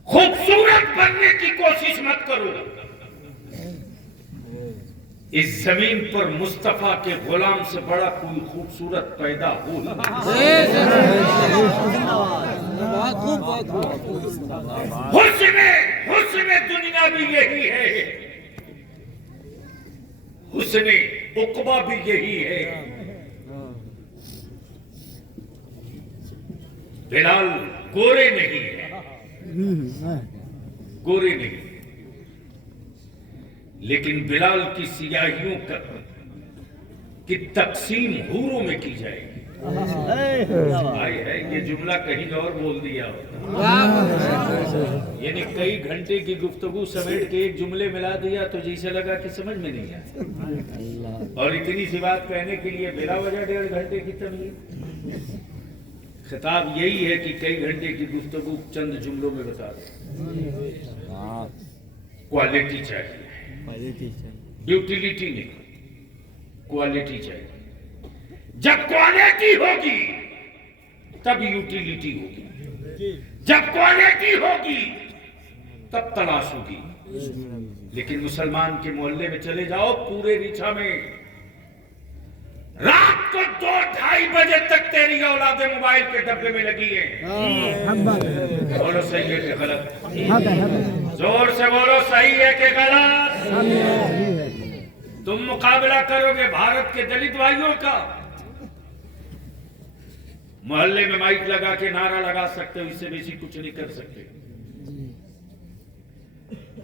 खूबसूरत बनने की कोशिश मत करो। इस जमीन पर मुस्तफा के गुलाम से बड़ा कोई खूबसूरत पैदा हो हुस्न दुनिया भी यही है, हुस्न उक़बा भी यही है। बिलाल गोरे नहीं है, गोरे नहीं, लेकिन बिलाल की सियाहियों की तकसीम हूरों में की जाएगी। भाई है ये जुमला कहीं और बोल दिया, यानी कई घंटे की गुफ्तगू समेट के एक जुमले मिला दिया तो जैसे लगा कि समझ में नहीं आया। और इतनी सी बात कहने के लिए बिला वजह 1.5 घंटे की तमीज़। खिताब यही है कि कई घंटे की गुफ्तगू चंद जुमलों में बता दे। क्वालिटी चाहिए, यूटिलिटी नहीं, क्वालिटी चाहिए। जब क्वालिटी होगी तब यूटिलिटी होगी, जब क्वालिटी होगी तब तलाश होगी। लेकिन मुसलमान के मोहल्ले में चले जाओ, पूरे रीछा में रात को 2-2:30 बजे तक तेरी औलादे मोबाइल के डब्बे में लगी है। बोलो सही है कि गलत? जोर से बोलो, सही है कि गलत? तुम मुकाबला करोगे भारत के दलित भाइयों का। मोहल्ले में माइक लगा के नारा लगा सकते हो, इससे बेसी कुछ नहीं कर सकते।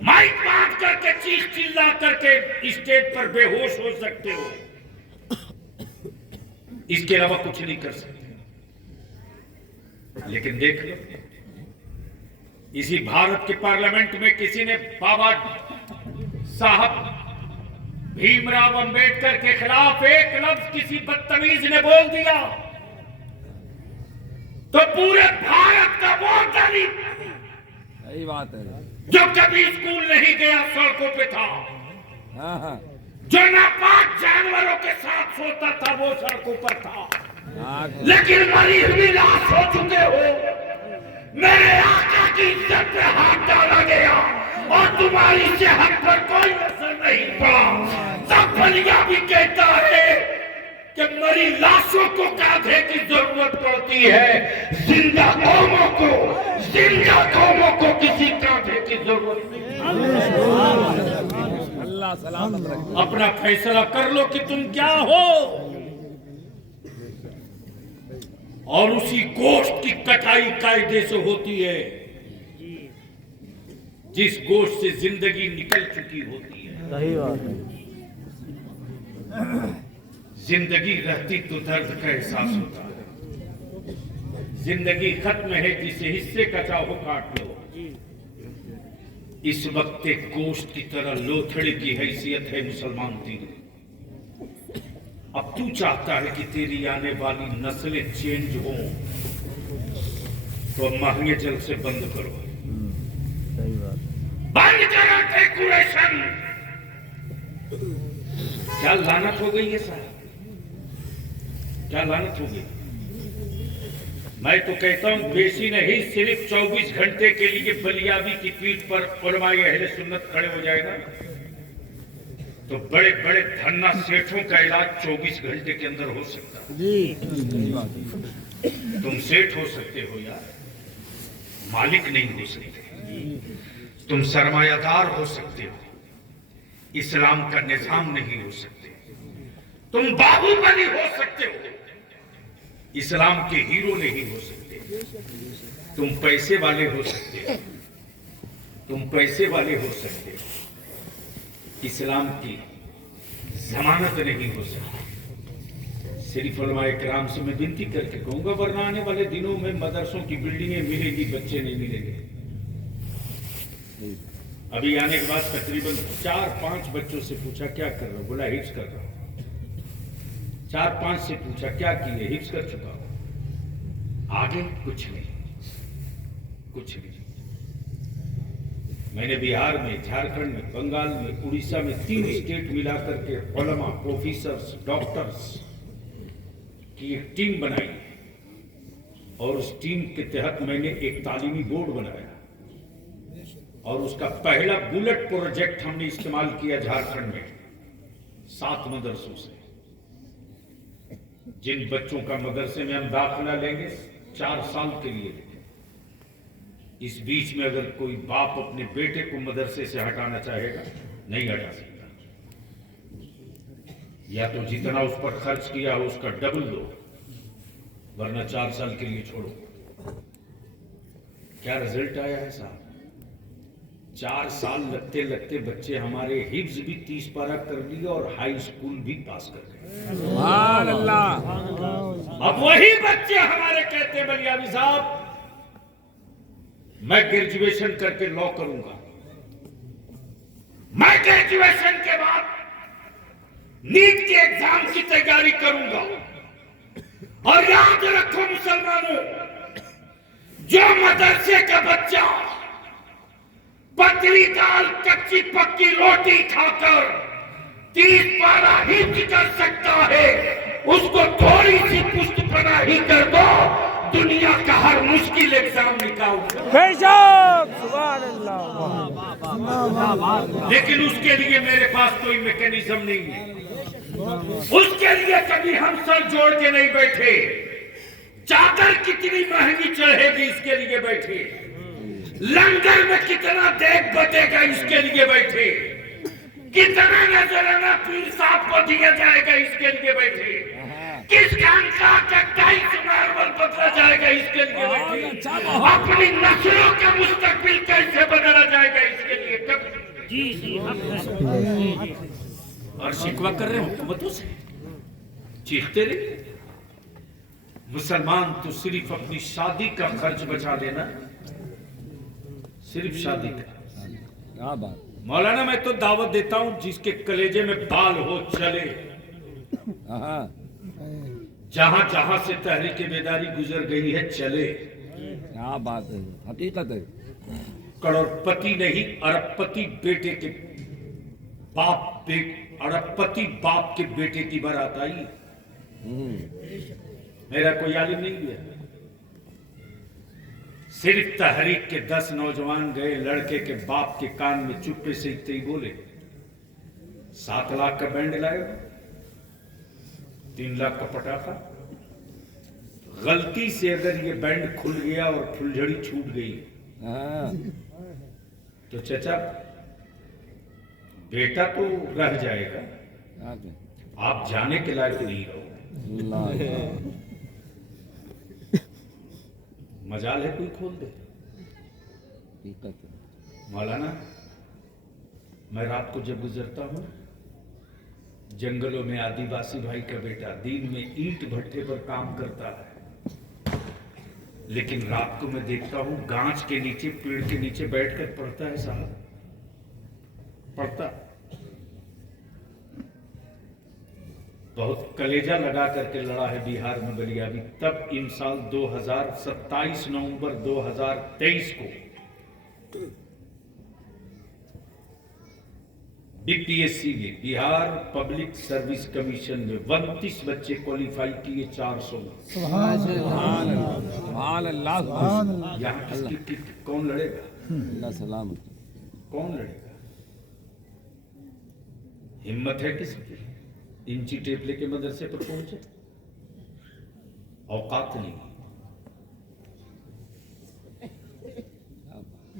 माइक बात करके चीख चिल्ला करके स्टेज पर बेहोश हो सकते हो, इसके अलावा कुछ नहीं कर सकते। लेकिन देख लो, इसी भारत के पार्लियामेंट में किसी ने बाबा साहब भीमराव अंबेडकर के खिलाफ एक लफ्ज किसी बदतमीज ने बोल दिया तो पूरे भारत का वो दलित, सही बात है, जो कभी स्कूल नहीं गया, सड़कों पे था, हाँ, जो नापाक जानवरों के साथ सोता था, वो सड़कों पर था। हाँ, लेकिन मरी हुई लाश हो चुके हो, मेरे आका की इज्जत पे हाथ डाला गया और तुम्हारी सेहत पर कोई असर नहीं पड़ा। तब बलिया भी कहता है कि मरी लाशों को कांधे की जरूरत पड़ती है, जिंदा कौमों को किसी कांधे की जरूरत नहीं। अल्लाह सलामत रखे। अपना फैसला कर लो कि तुम क्या हो, और उसी गोश्त की कटाई कायदे से होती है जिस गोश्त से जिंदगी निकल चुकी होती है। सही बात है। जिंदगी रहती तो दर्द का एहसास होता है। जिंदगी खत्म है, जिसे हिस्से का चाहो काट लो। इस वक्त एक गोश्त की तरह लोथड़े की हैसियत है मुसलमान दीन। अब तू चाहता है कि तेरी आने वाली नस्लें चेंज हो, तो महंगे जल से बंद करो। सही बात है। बंद करो डेकोरेशन। क्या लानत हो गई है साहब, क्या लानत हो गई? मैं तो कहता हूं बेसी नहीं, सिर्फ 24 घंटे के लिए बलियाबी की पीठ पर उलमाए अहले सुन्नत खड़े हो जाएगा तो बड़े बड़े धन्ना सेठों का इलाज 24 घंटे के अंदर हो सकता है। तुम सेठ हो सकते हो यार, मालिक नहीं हो सकते। तुम सरमायादार हो सकते हो, इस्लाम का निजाम नहीं हो सकते। तुम बाहुबली हो सकते हो, इस्लाम के हीरो नहीं हो सकते। तुम पैसे वाले हो सकते हो, तुम पैसे वाले हो सकते हो, इस्लाम की जमानत नहीं हो सकती। सिर्फ उलमाए किराम से मैं विनती करके कहूंगा, वरना आने वाले दिनों में मदरसों की बिल्डिंगें मिलेगी, बच्चे नहीं मिलेंगे। अभी आने के बाद तकरीबन 4-5 बच्चों से पूछा क्या कर रहा हूं, बोला हिफ्ज कर रहा हूं। 4-5 से पूछा क्या किए, हिफ्ज कर चुका हूं। आगे कुछ नहीं, कुछ नहीं। मैंने बिहार में, झारखंड में, बंगाल में, उड़ीसा में 3 स्टेट मिलाकर के उलमा, प्रोफेसर्स, डॉक्टर्स की एक टीम बनाई और उस टीम के तहत मैंने एक तालीमी बोर्ड बनाया और उसका पहला बुलेट प्रोजेक्ट हमने इस्तेमाल किया झारखंड में 7 मदरसों से। जिन बच्चों का मदरसे में हम दाखिला लेंगे 4 साल के लिए, इस बीच में अगर कोई बाप अपने बेटे को मदरसे से हटाना चाहेगा, नहीं हटा सकता। या तो जितना उस पर खर्च किया हो उसका डबल दो, वरना 4 साल के लिए छोड़ो। क्या रिजल्ट आया है साहब? 4 साल लगते लगते बच्चे हमारे हिफ्ज भी 30 पारा कर लिए और हाई स्कूल भी पास कर गए। सुभान अल्लाह। अब वही बच्चे हमारे कहते हैं बलियाबी साहब मैं ग्रेजुएशन करके लॉ करूंगा, मैं ग्रेजुएशन के बाद नीट के एग्जाम की तैयारी करूंगा। और याद रखो मुसलमानों, जो मदरसे का बच्चा पतली दाल कच्ची पक्की रोटी खाकर 30 पारा हिफ्ज कर सकता है, उसको थोड़ी सी पुष्ट पनाही कर दो, दुनिया का हर मुश्किल एग्जाम निकाल दो। सुभान अल्लाह। लेकिन उसके लिए मेरे पास कोई मैकेनिज्म नहीं है। उसके लिए कभी हम सर जोड़ के नहीं बैठे। चादर कितनी महंगी चढ़ेगी इसके लिए बैठे। लंगर में कितना देख बचेगा इसके लिए बैठे। कितना नजराना पीर साहब को दिया जाएगा इसके लिए बैठे। किस खानका का टाइल्स मार्बल बदला जाएगा इसके लिए बैठे। अपनी नस्लों का मुस्तकबिल कैसे बदला जाएगा इसके लिए कभी। और शिकवा कर रहे हो हुकूमतों से, चीखते रहे। मुसलमान तो सिर्फ अपनी शादी का खर्च बचा लेना, सिर्फ शादी का। क्या बात। मौलाना मैं तो दावत देता हूं जिसके कलेजे में बाल हो चले। हाँ जहां जहां से तहरीक बेदारी गुजर गई है चले। क्या बात है, हकीकत है। करोड़पति नहीं अरबपति बेटे के बाप अरबपति बाप के बेटे की बारात आई। मेरा कोई आलिम नहीं है, सिर्फ तहरीक के 10 नौजवान गए। लड़के के बाप के कान में चुप्पे से इतने ही बोले 7 लाख का बैंड लाए, 3 लाख का पटाखा। गलती से अगर ये बैंड खुल गया और फुलझड़ी छूट गई तो चचा बेटा तो रह जाएगा, आप जाने के लायक नहीं रहो। मजाल है कोई खोल दे। मौलाना मैं रात को जब गुजरता हूं जंगलों में, आदिवासी भाई का बेटा दिन में ईंट भट्टे पर काम करता है, लेकिन रात को मैं देखता हूं गांच के नीचे, पेड़ के नीचे बैठकर पढ़ता है। साहब पढ़ता, बहुत कलेजा लगा करके लड़ा है बिहार में बलिया भी। तब इन साल 2027 नवंबर 2023 को बीपीएससी में, बिहार पब्लिक सर्विस कमीशन में 32 बच्चे क्वालिफाई किए 400 में। यहाँ किसकी कौन लड़ेगा? अल्लाह सलामत। कौन लड़ेगा? हिम्मत है किसकी? इंची टेप लेके मदरसे पर पहुंचे? औकात नहीं।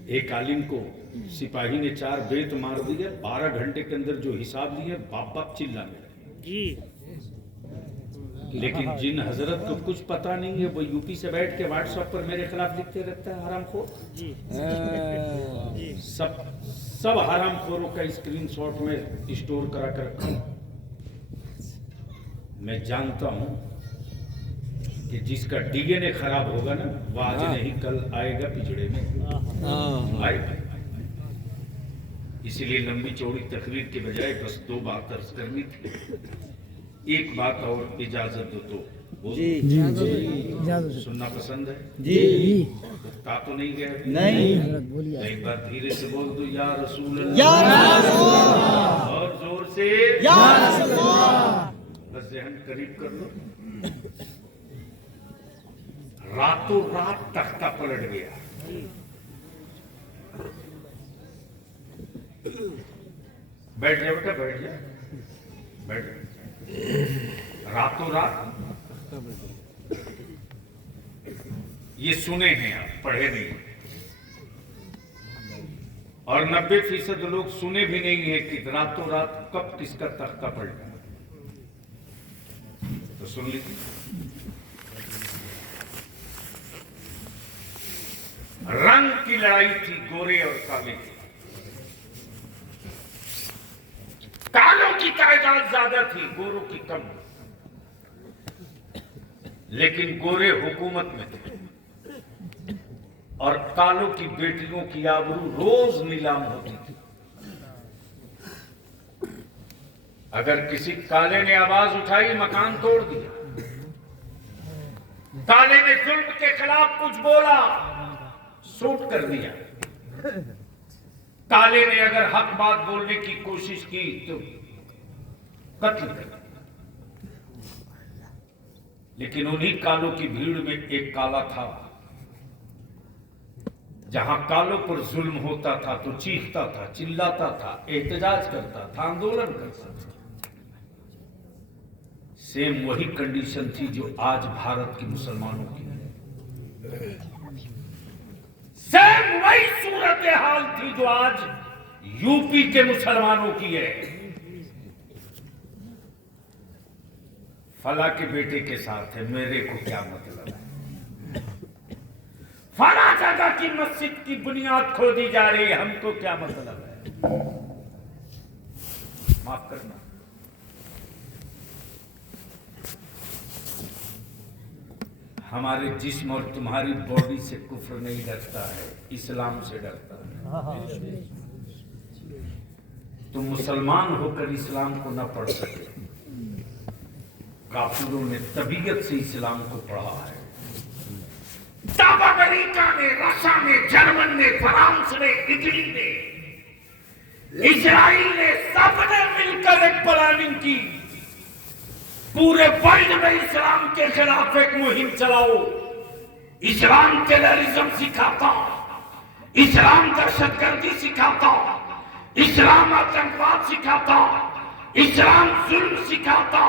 एक आलिम को सिपाही ने 4 बेत मार दिया, 12 घंटे के अंदर जो हिसाब लिया बाप बाप चिल्लाने लगे। लेकिन जिन हजरत को कुछ पता नहीं है वो यूपी से बैठ के व्हाट्सएप पर मेरे खिलाफ लिखते रहता है हरामखोर। सब हरामखोरों का स्क्रीनशॉट में स्टोर करा कर रखा। मैं जानता हूं कि जिसका डीएनए खराब होगा ना वो आज नहीं कल आएगा पिछड़े में आएगा। इसीलिए लंबी चौड़ी तकरीर के बजाय बस 2 बात अर्ज करनी थी। एक बात और इजाजत दो तो बोल। जी सुनना पसंद है जी। का तो नहीं गया? नहीं। एक बार धीरे से बोल दो, या रसूल अल्लाह, और जोर से या रसूल अल्लाह। बस ज़हन करीब कर लो। रातों रात तख्ता पलट गया। बैठ जा बेटा, बैठ जा, बैठ जा। रातों रात ये सुने हैं आप, पढ़े नहीं। और 90% लोग सुने भी नहीं है कि रातों रात कब किसका तख्ता पलटा। तो सुन लीजिए। रंग की लड़ाई थी गोरे और काले की। कालों की तादाद ज्यादा थी, गोरों की कम। लेकिन गोरे हुकूमत में थे और कालों की बेटियों की आबरू रोज नीलाम होती थी। अगर किसी काले ने आवाज उठाई, मकान तोड़ दिया। काले ने जुल्म के खिलाफ कुछ बोला, शूट कर दिया। काले ने अगर हक बात बोलने की कोशिश की तो कत्ल कर दिया। लेकिन उन्हीं कालों की भीड़ में एक काला था। जहां कालों पर जुल्म होता था तो चीखता था, चिल्लाता था, एहतजाज करता था, आंदोलन करता था। सेम वही कंडीशन थी जो आज भारत के मुसलमानों की है। सेम वही सूरत हाल थी जो आज यूपी के मुसलमानों की है। फला के बेटे के साथ है, मेरे को क्या मतलब है? फला जगह की मस्जिद की बुनियाद खोदी जा रही है, हमको क्या मतलब है? माफ करना। हमारे जिस्म और तुम्हारी बॉडी से कुफ्र नहीं डरता है, इस्लाम से डरता है। तुम मुसलमान होकर इस्लाम को न पढ़ सके, काफिरों ने तबीयत से इस्लाम को पढ़ा है। तब अमेरिका ने, रशिया ने, जर्मन ने, फ्रांस ने, इटली ने, इजराइल ने, सबने मिलकर एक प्लानिंग की, पूरे वर्ल्ड में इस्लाम के खिलाफ एक मुहिम चलाओ। इस्लाम टेररिज्म सिखाता, इस्लाम दहशतगर्दी सिखाता, इस्लाम आतंकवाद सिखाता, इस्लाम जुल्म सिखाता,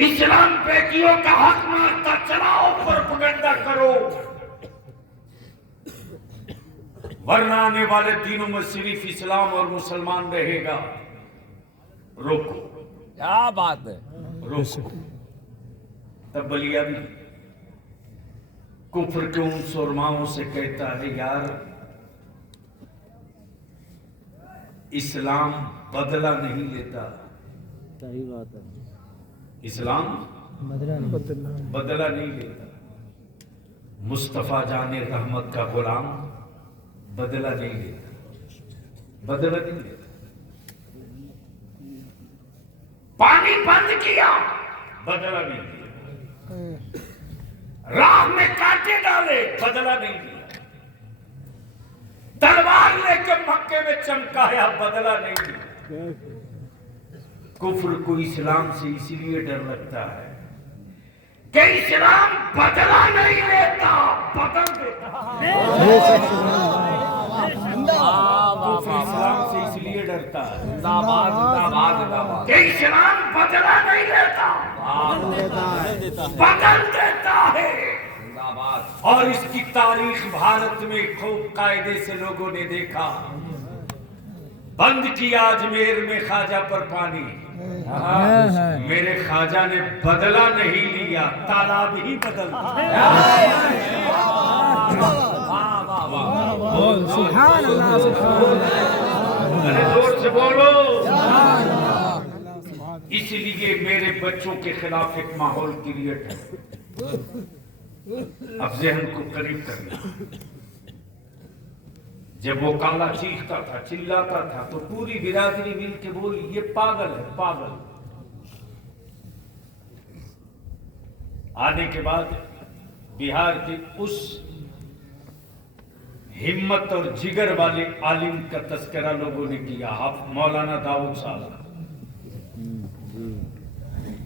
इस्लाम बेटियों का हक मारता। चलाओ, प्रोपेगेंडा करो, वरना आने वाले दिनों में सिर्फ इस्लाम और मुसलमान रहेगा। रोको। क्या बात है? रोको। तब बलिया भी कुफ्र के उन सुरमाओं से कहता है, यार इस्लाम बदला नहीं लेता। सही बात है। इस्लाम बदला नहीं लेता। मुस्तफा जाने रहमत का गुलाम बदला नहीं लेता, बदला नहीं लेता। पानी बंद किया, बदला नहीं लिया। राह में कांटे डाले, बदला नहीं लिया। तलवार लेकर मक्के में चमकाया, बदला नहीं लिया। कुफ्र को इस्लाम से इसलिए डर लगता है कि इस्लाम बदला नहीं लेता, बदल देता। कुफ्र इस्लाम से इसलिए डरता है, जिंदाबाद जिंदाबाद जिंदाबाद। कि इस्लाम बदला नहीं लेता, बदल देता है। जिंदाबाद। और इसकी तारीख भारत में खूब कायदे से लोगों ने देखा। बंद किया अजमेर में ख्वाजा पर पानी, मेरे ख्वाजा ने बदला नहीं लिया, तालाब ही बदल दिया। अरे जोर से बोलो। इसलिए मेरे बच्चों के खिलाफ एक माहौल क्रिएट है। अब जहन को करीब करना। जब वो काला चीखता था, चिल्लाता था, तो पूरी बिरादरी मिल के बोली, ये पागल है, पागल। आने के बाद बिहार के उस हिम्मत और जिगर वाले आलिम का तस्करा लोगों ने किया, आप मौलाना दाऊद साहब।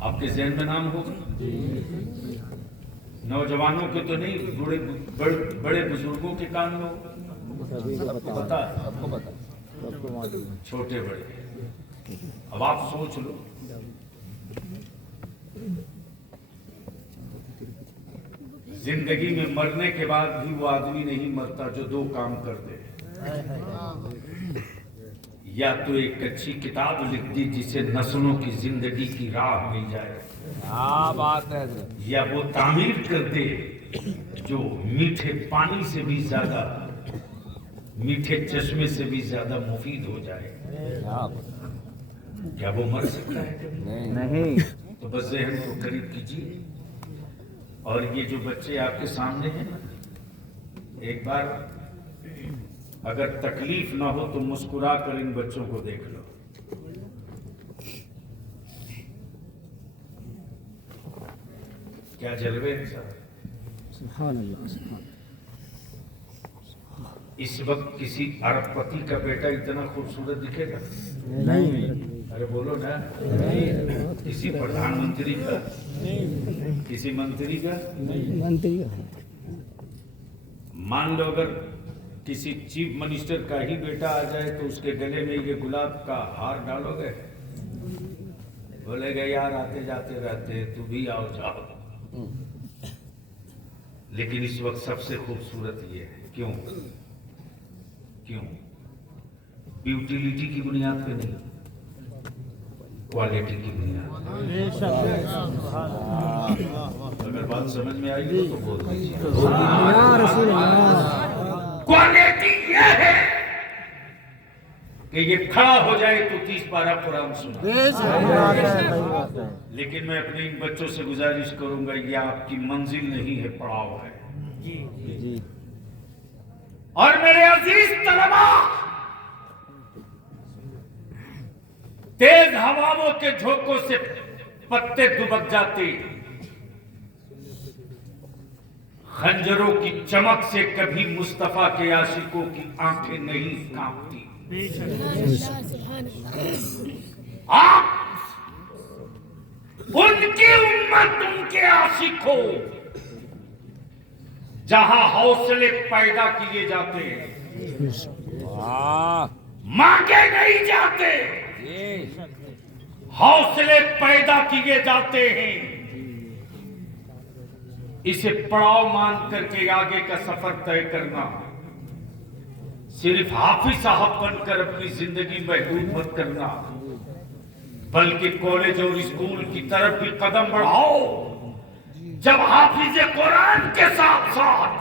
आपके जहन में नाम होगा, नौजवानों के तो नहीं, बड़े बुजुर्गों के कान में होगा। पता है आपको? पता, छोटे बड़े। अब आप सोच लो, जिंदगी में मरने के बाद भी वो आदमी नहीं मरता जो दो काम कर दे। या तो एक अच्छी किताब लिख दी जिसे नस्लों की जिंदगी की राह मिल जाए, क्या बात है? या वो तामीर कर दे जो मीठे पानी से भी ज्यादा, मीठे चश्मे से भी ज्यादा मुफीद हो जाए। क्या वो मर सकता है? नहीं। तो बस जहन को करीब कीजिए। और ये जो बच्चे आपके सामने हैं ना, एक बार अगर तकलीफ ना हो तो मुस्कुरा कर इन बच्चों को देख लो। क्या जलवे हैं सर। सुभान अल्लाह, सुभान। इस वक्त किसी अरबपति का बेटा इतना खूबसूरत दिखेगा? नहीं। अरे बोलो ना। किसी प्रधानमंत्री का, किसी मंत्री का। मान लो अगर किसी चीफ मिनिस्टर का ही बेटा आ जाए तो उसके गले में ये गुलाब का हार डालोगे? बोलेगा यार आते जाते रहते, तू भी आओ जाओ। लेकिन इस वक्त सबसे खूबसूरत ये है, क्यों क्यों? ब्यूटिलिटी की बुनियाद पे नहीं, क्वालिटी की बुनियाद। अगर बात समझ में आई तो बोल दीजिए। क्वालिटी ये है कि ये खड़ा हो जाए तो 30 पारा कुरान सुना। लेकिन मैं अपने इन बच्चों से गुजारिश करूंगा, ये आपकी मंजिल नहीं है, पड़ाव है। जी और मेरे अजीज तलबा, तेज हवाओं के झोंकों से पत्ते दुबक जाते, खंजरों की चमक से कभी मुस्तफा के आशिकों की आंखें नहीं कांपती। आप उनकी उम्मत, उनके आशिक हो जहां हौसले पैदा किए जाते हैं, मांगे नहीं जाते, हौसले पैदा किए जाते हैं। इसे पड़ाव मान करके आगे का सफर तय करना, सिर्फ हाफिज साहब बनकर अपनी जिंदगी महदूद मत करना, बल्कि कॉलेज और स्कूल की तरफ भी कदम बढ़ाओ। जब हाफिज कुरान के साथ साथ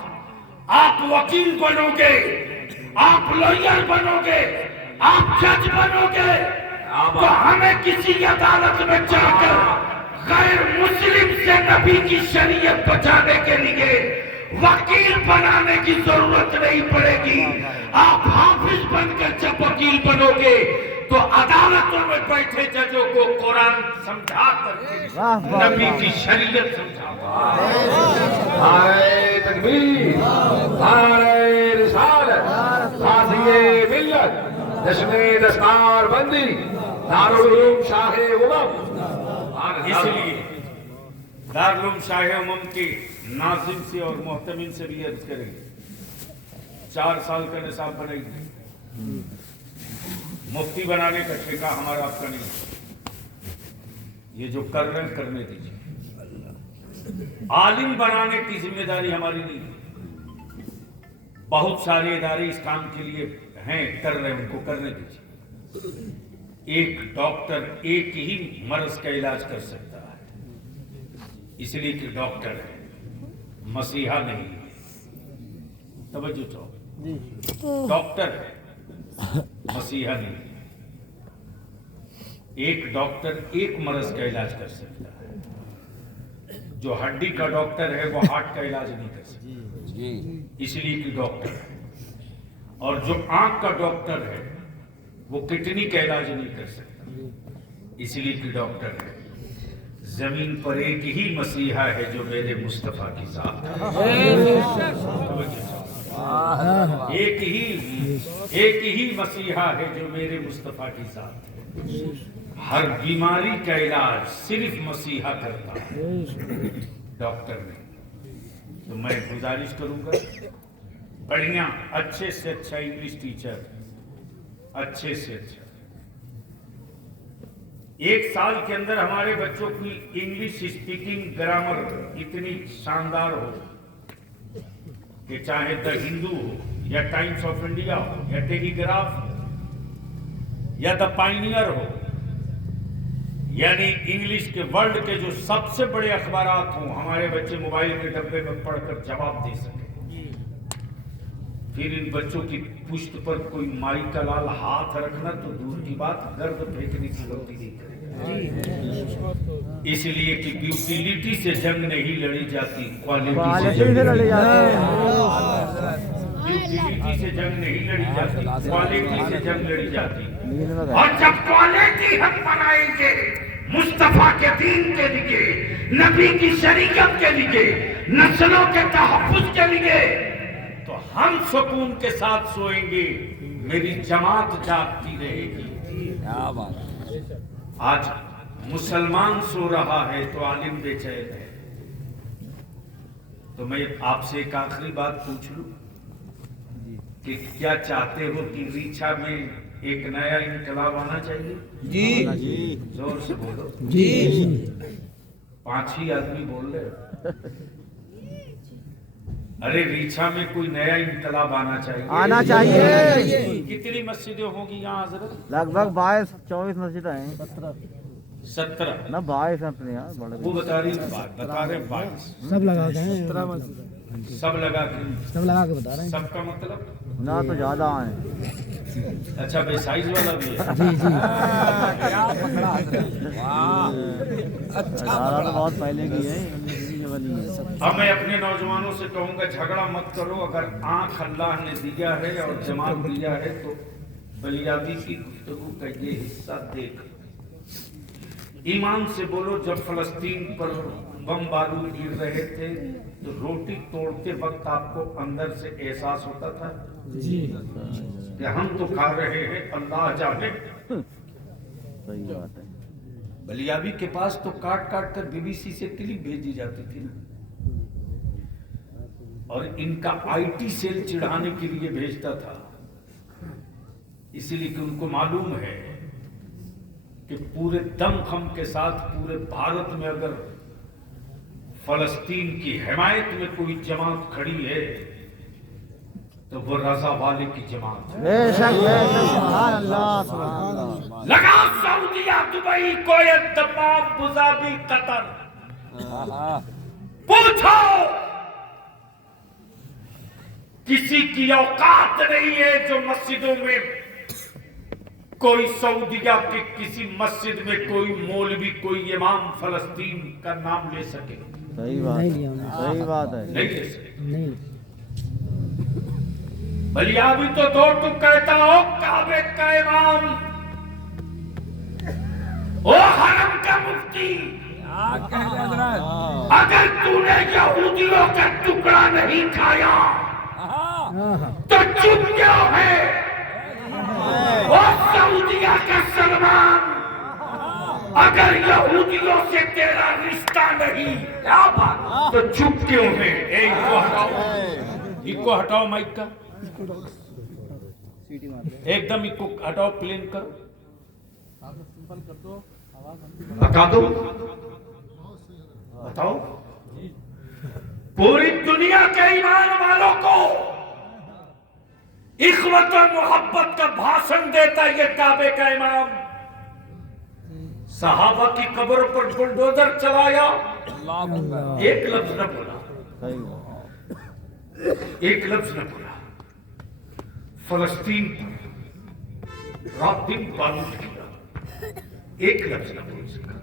आप वकील बनोगे, आप लॉयर बनोगे, आप जज बनोगे, तो हमें किसी अदालत में जाकर गैर मुस्लिम से नबी की शरीयत बचाने के लिए वकील बनाने की जरूरत नहीं पड़ेगी। आप हाफिज बनकर जब वकील बनोगे तो अदालतों में बैठे जजों को कुरान समझा कर नबी की शरीयत समझा। नारे तकबीर, नारे रिसालत, गाज़िए मिल्लत, जश्ने दस्तार बंदी, दारुल उलूम शाहे उमम। इसलिए दारुल शाहे उमम के नाजिम से और मोहतमिन से भी अर्ज करेंगे, 4 साल का निसाब बनाइए। मुफ्ती बनाने का ठेका हमारा आपका नहीं, ये जो कर रहे हैं करने दीजिए। आलिम बनाने की जिम्मेदारी हमारी नहीं, बहुत सारे इदारे इस काम के लिए हैं, कर रहे हैं, उनको करने दीजिए। एक डॉक्टर एक ही मर्ज का इलाज कर सकता है, इसलिए कि डॉक्टर है, मसीहा नहीं है। तवज्जो चाहो, डॉक्टर है, मसीहा नहीं। एक डॉक्टर एक मर्ज का इलाज कर सकता है, जो हड्डी का डॉक्टर है वो हार्ट का इलाज नहीं कर सकता, इसलिए कि डॉक्टर है। और जो आंख का डॉक्टर है वो किडनी का इलाज नहीं कर सकता, इसलिए कि डॉक्टर है। जमीन पर एक ही मसीहा है जो मेरे मुस्तफा की जात है। एक ही मसीहा है जो मेरे मुस्तफा की जात है। हर बीमारी का इलाज सिर्फ मसीहा करता है, डॉक्टर नहीं। तो मैं गुजारिश करूंगा, बढ़िया अच्छे से अच्छा इंग्लिश टीचर, अच्छे से अच्छा 1 साल के अंदर हमारे बच्चों की इंग्लिश स्पीकिंग ग्रामर इतनी शानदार हो कि चाहे द हिंदू हो या टाइम्स ऑफ इंडिया हो या टेलीग्राफ या द पाइनियर हो, यानी इंग्लिश के वर्ल्ड के जो सबसे बड़े अखबारात हों, हमारे बच्चे मोबाइल के डब्बे में पढ़कर जवाब दे सके। फिर इन बच्चों की पुश्त पर कोई माई का लाल हाथ रखना तो दूर की बात, गर्द फेंकने की गलती नहीं करेगा। इसलिए कि ब्यूटिलिटी से जंग नहीं लड़ी जाती, क्वालिटी से लड़ी जाती। ब्यूटिलिटी से जंग नहीं लड़ी जाती, क्वालिटी से जंग लड़ी जाती। और जब क्वालिटी हम बनाएंगे मुस्तफा के दीन के लिए, नबी की शरीयत के लिए, नस्लों के तहफ्फुज़ के लिए, तो हम सुकून के साथ सोएंगे, मेरी जमात जागती रहेगी। क्या बात। आज मुसलमान सो रहा है तो आलिम बेचैन है। तो मैं आपसे एक आखिरी बात पूछ लूं कि क्या चाहते हो कि रीछा में एक नया इनकलाब आना चाहिए। जी जोर से बोलो। जी 5 ही आदमी बोल रहे। अरे रीछा में कोई नया इनकलाब आना चाहिए। आना चाहिए। कितनी मस्जिदें होंगी यहाँ हजरत? लगभग 22-24 मस्जिद हैं। 17 ना 22 हैं अपने यहाँ बड़े। वो बता रही बता रहे 22 सब लगा के हैं। सब लगा के बता रहे हैं। सबका मतलब ना तो ज्यादा हैं। अच्छा बेसाइज वाला भी है। जी जी। क्या पकड़ा हजरत, वाह अच्छा ज्यादा तो पकड़ा। बहुत पहले की है ये वाली है सब। अब मैं अपने नौजवानों से कहूंगा झगड़ा मत करो। अगर आंख अल्लाह ने दिया है और जमात दिया है तो बलियादी की गुफ्तगू का ये हिस्सा देख ईमान से बोलो। जब फलस्तीन पर बम बारूद गिर रहे थे तो रोटी तोड़ते वक्त आपको अंदर से एहसास होता था जी कि हम तो खा रहे हैं, अल्लाह जाने। सही बात है। बलियाबी के पास तो काट काट कर बीबीसी से क्लिप भेजी जाती थी ना, और इनका आईटी सेल चिढ़ाने के लिए भेजता था, इसीलिए कि उनको मालूम है कि पूरे दमखम के साथ पूरे भारत में अगर फलस्तीन की हिमायत में कोई जमात खड़ी है तो वो रजा वाले की जमात है। बेशक सुभान अल्लाह सुभान अल्लाह। लगा सऊदीया, Dubai, Kuwait, Dammam, Abu Dhabi, Qatar, पूछो किसी की औकात नहीं है जो मस्जिदों में कोई सऊदीया के किसी मस्जिद में कोई मौलवी कोई इमाम फलस्तीन का नाम ले सके। सही बात है। सही बात है। नहीं ले सके। नहीं बलियाबी तो दो तू कहता हो काबे का इमाम, ओ हरम का मुफ्ती, क्या कह रहे हजरत, अगर तूने यहूदियों का टुकड़ा नहीं खाया हाँ तो चुप क्यों है? ओ सऊदीया का सलमान, अगर यहूदियों से तेरा रिश्ता नहीं क्या बात तो चुप क्यों है? इनको हटाओ माइक का, एकदम इनको हटाओ, प्लेन करो, बता दो, बताओ पूरी दुनिया के ईमान वालों को इख्वत और मोहब्बत का भाषण देता ये काबे का इमाम। सहाबा की कब्र पर बुलडोजर चलाया, अल्लाह अकबर। एक लफ्ज न बोला, सही बात। एक लफ्ज न बोला। फलस्तीन पर रात दिन बारूद किया, एक लफ्ज न बोल सका,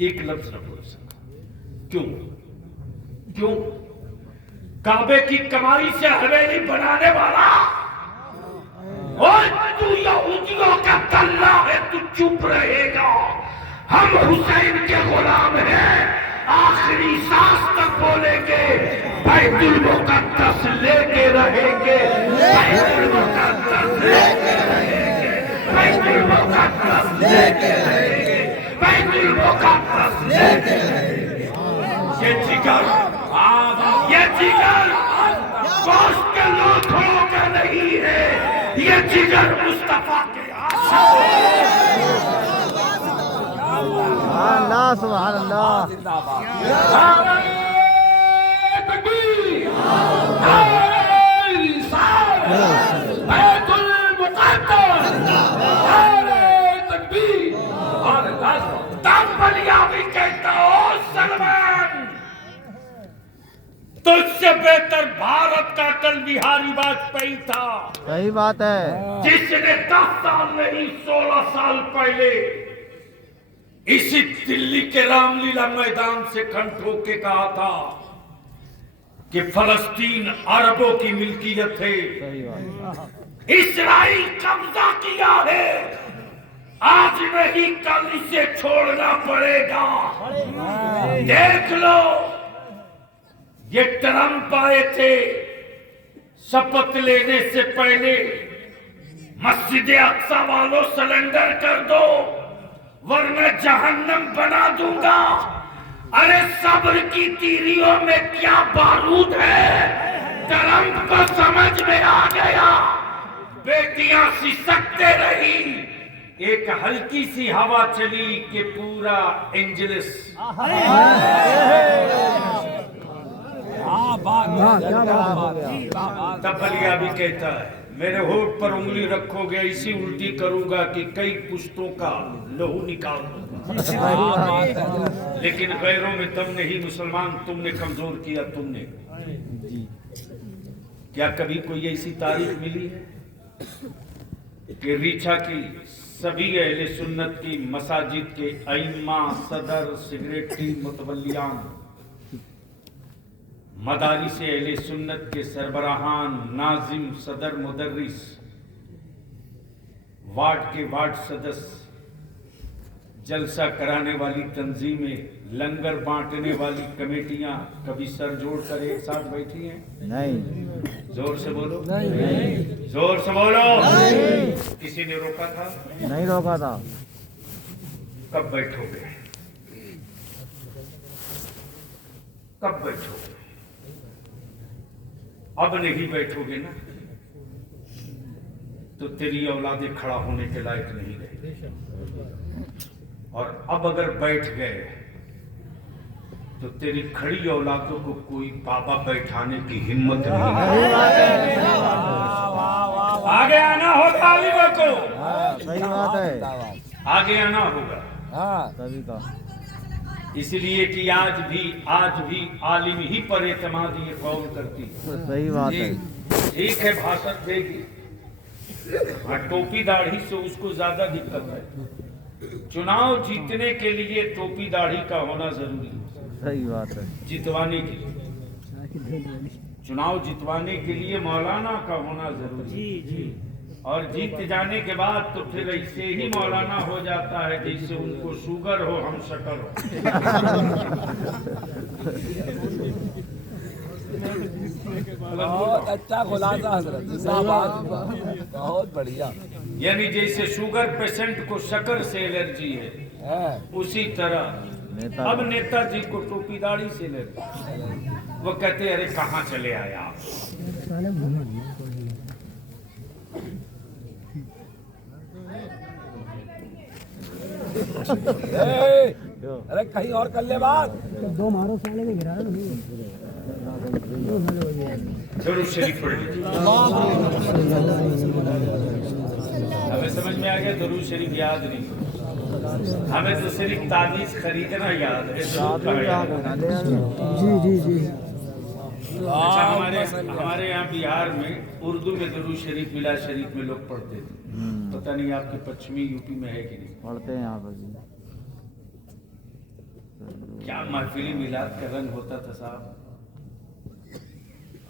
एक लफ्ज न बोल सका। क्यों? क्यों? काबे की कमाई से हवेली बनाने वाला, और तू यहूदियों का दल्ला है, तू चुप रहेगा। हम हुसैन के गुलाम हैं, आखिरी सांस तक बोलेंगे, बैतुल मुक़द्दस लेके रहेंगे, बैतुल मुक़द्दस लेके रहेंगे, बैतुल मुक़द्दस लेके रहेंगे, बैतुल मुक़द्दस लेके रहेंगे। ये जिगर, ये जिगर गोश्त के लोथड़ों का नहीं है, ये जिगर मुस्तफा के सुभान अल्लाह सुभान अल्लाह। जिंदाबाद। कहता हो सलमान, तुझसे बेहतर भारत का अटल बिहारी वाजपेयी था, सही बात है। जिसने 10 साल नहीं 16 साल पहले इसी दिल्ली के रामलीला मैदान से खंड होके कहा था कि फलस्तीन अरबों की मिल्कियत है, सही बात। इस्राइल कब्जा किया है, आज नहीं कल इसे छोड़ना पड़ेगा। देख लो, ये ट्रंप आए थे, शपथ लेने से पहले मस्जिद अक्सा वालों सरेंडर कर दो वरना जहन्नम बना दूंगा। अरे सब्र की तीरियों में क्या बारूद है, ट्रंप को समझ में आ गया बेटियां सिसकते रही, एक हल्की सी हवा चली कि पूरा एंजलिस तब बलिया भी कहता है, मेरे होठ पर उंगली रखोगे ऐसी उल्टी करूंगा कि कई पुश्तों का लहू निकाल दूंगा। लेकिन गैरों में दम नहीं, मुसलमान तुमने कमजोर किया। तुमने क्या कभी कोई ऐसी तारीख मिली है कि रीछा की सभी अहले सुन्नत की मसाजिद के अइम्मा, सदर, सिगरेटी, मुतवल्लियान, मदारिस अहले सुन्नत के सरबराहान, नाजिम, सदर, मुदर्रिस, वार्ड के वार्ड सदस्य, जलसा कराने वाली तंजीमें, लंगर बांटने वाली कमेटियां कभी सर जोड़कर एक साथ बैठी हैं? नहीं। जोर से बोलो। नहीं। जोर से बोलो। नहीं। किसी ने रोका था? नहीं रोका था। कब बैठोगे? कब बैठोगे? अब नहीं बैठोगे ना तो तेरी औलादे खड़ा होने के लायक नहीं रहे, और अब अगर बैठ गए तो तेरी खड़ी औलादों को कोई बाबा बैठाने की हिम्मत नहीं। आगे आना होगा आलिमों को। सही बात है। आगे आना होगा। तभी का इसलिए कि आज भी आलिम ही पर एतमाद ये कौल करती है। सही बात है। ठीक है, भाषण देगी, हाँ, टोपी दाढ़ी से उसको ज्यादा दिक्कत है। चुनाव जीतने के लिए टोपी दाढ़ी का होना जरूरी है। सही बात है। जितवाने के लिए, चुनाव जितवाने के लिए मौलाना का होना जरूरी है। और जीत जाने के बाद तो फिर ऐसे ही मौलाना हो जाता है जैसे उनको शुगर हो, हम शक्कर हो। बहुत अच्छा खुलासा हजरत, बहुत बढ़िया। यानी जैसे शुगर पेशेंट को शक्कर से एलर्जी है, उसी तरह अब नेताजी को टोपी दाढ़ी से एलर्जी। वो कहते अरे कहाँ चले आए आप? अरे कहीं और कर ले बात। दो मारो साले में गिरा जरूर शरीफ पढ़ लीजिए। हमें समझ में आ गया, दरूद शरीफ याद नहीं, हमें तो सिर्फ ताबीज खरीदना याद है। जी। अच्छा, हमारे यहाँ बिहार में उर्दू में दरूद शरीफ मिलाद शरीफ में लोग पढ़ते थे। पता नहीं आपके पश्चिमी यूपी में है कि नहीं? पढ़ते हैं यहाँ पर जी। क्या महफिली मिलाद का रंग होता था साहब।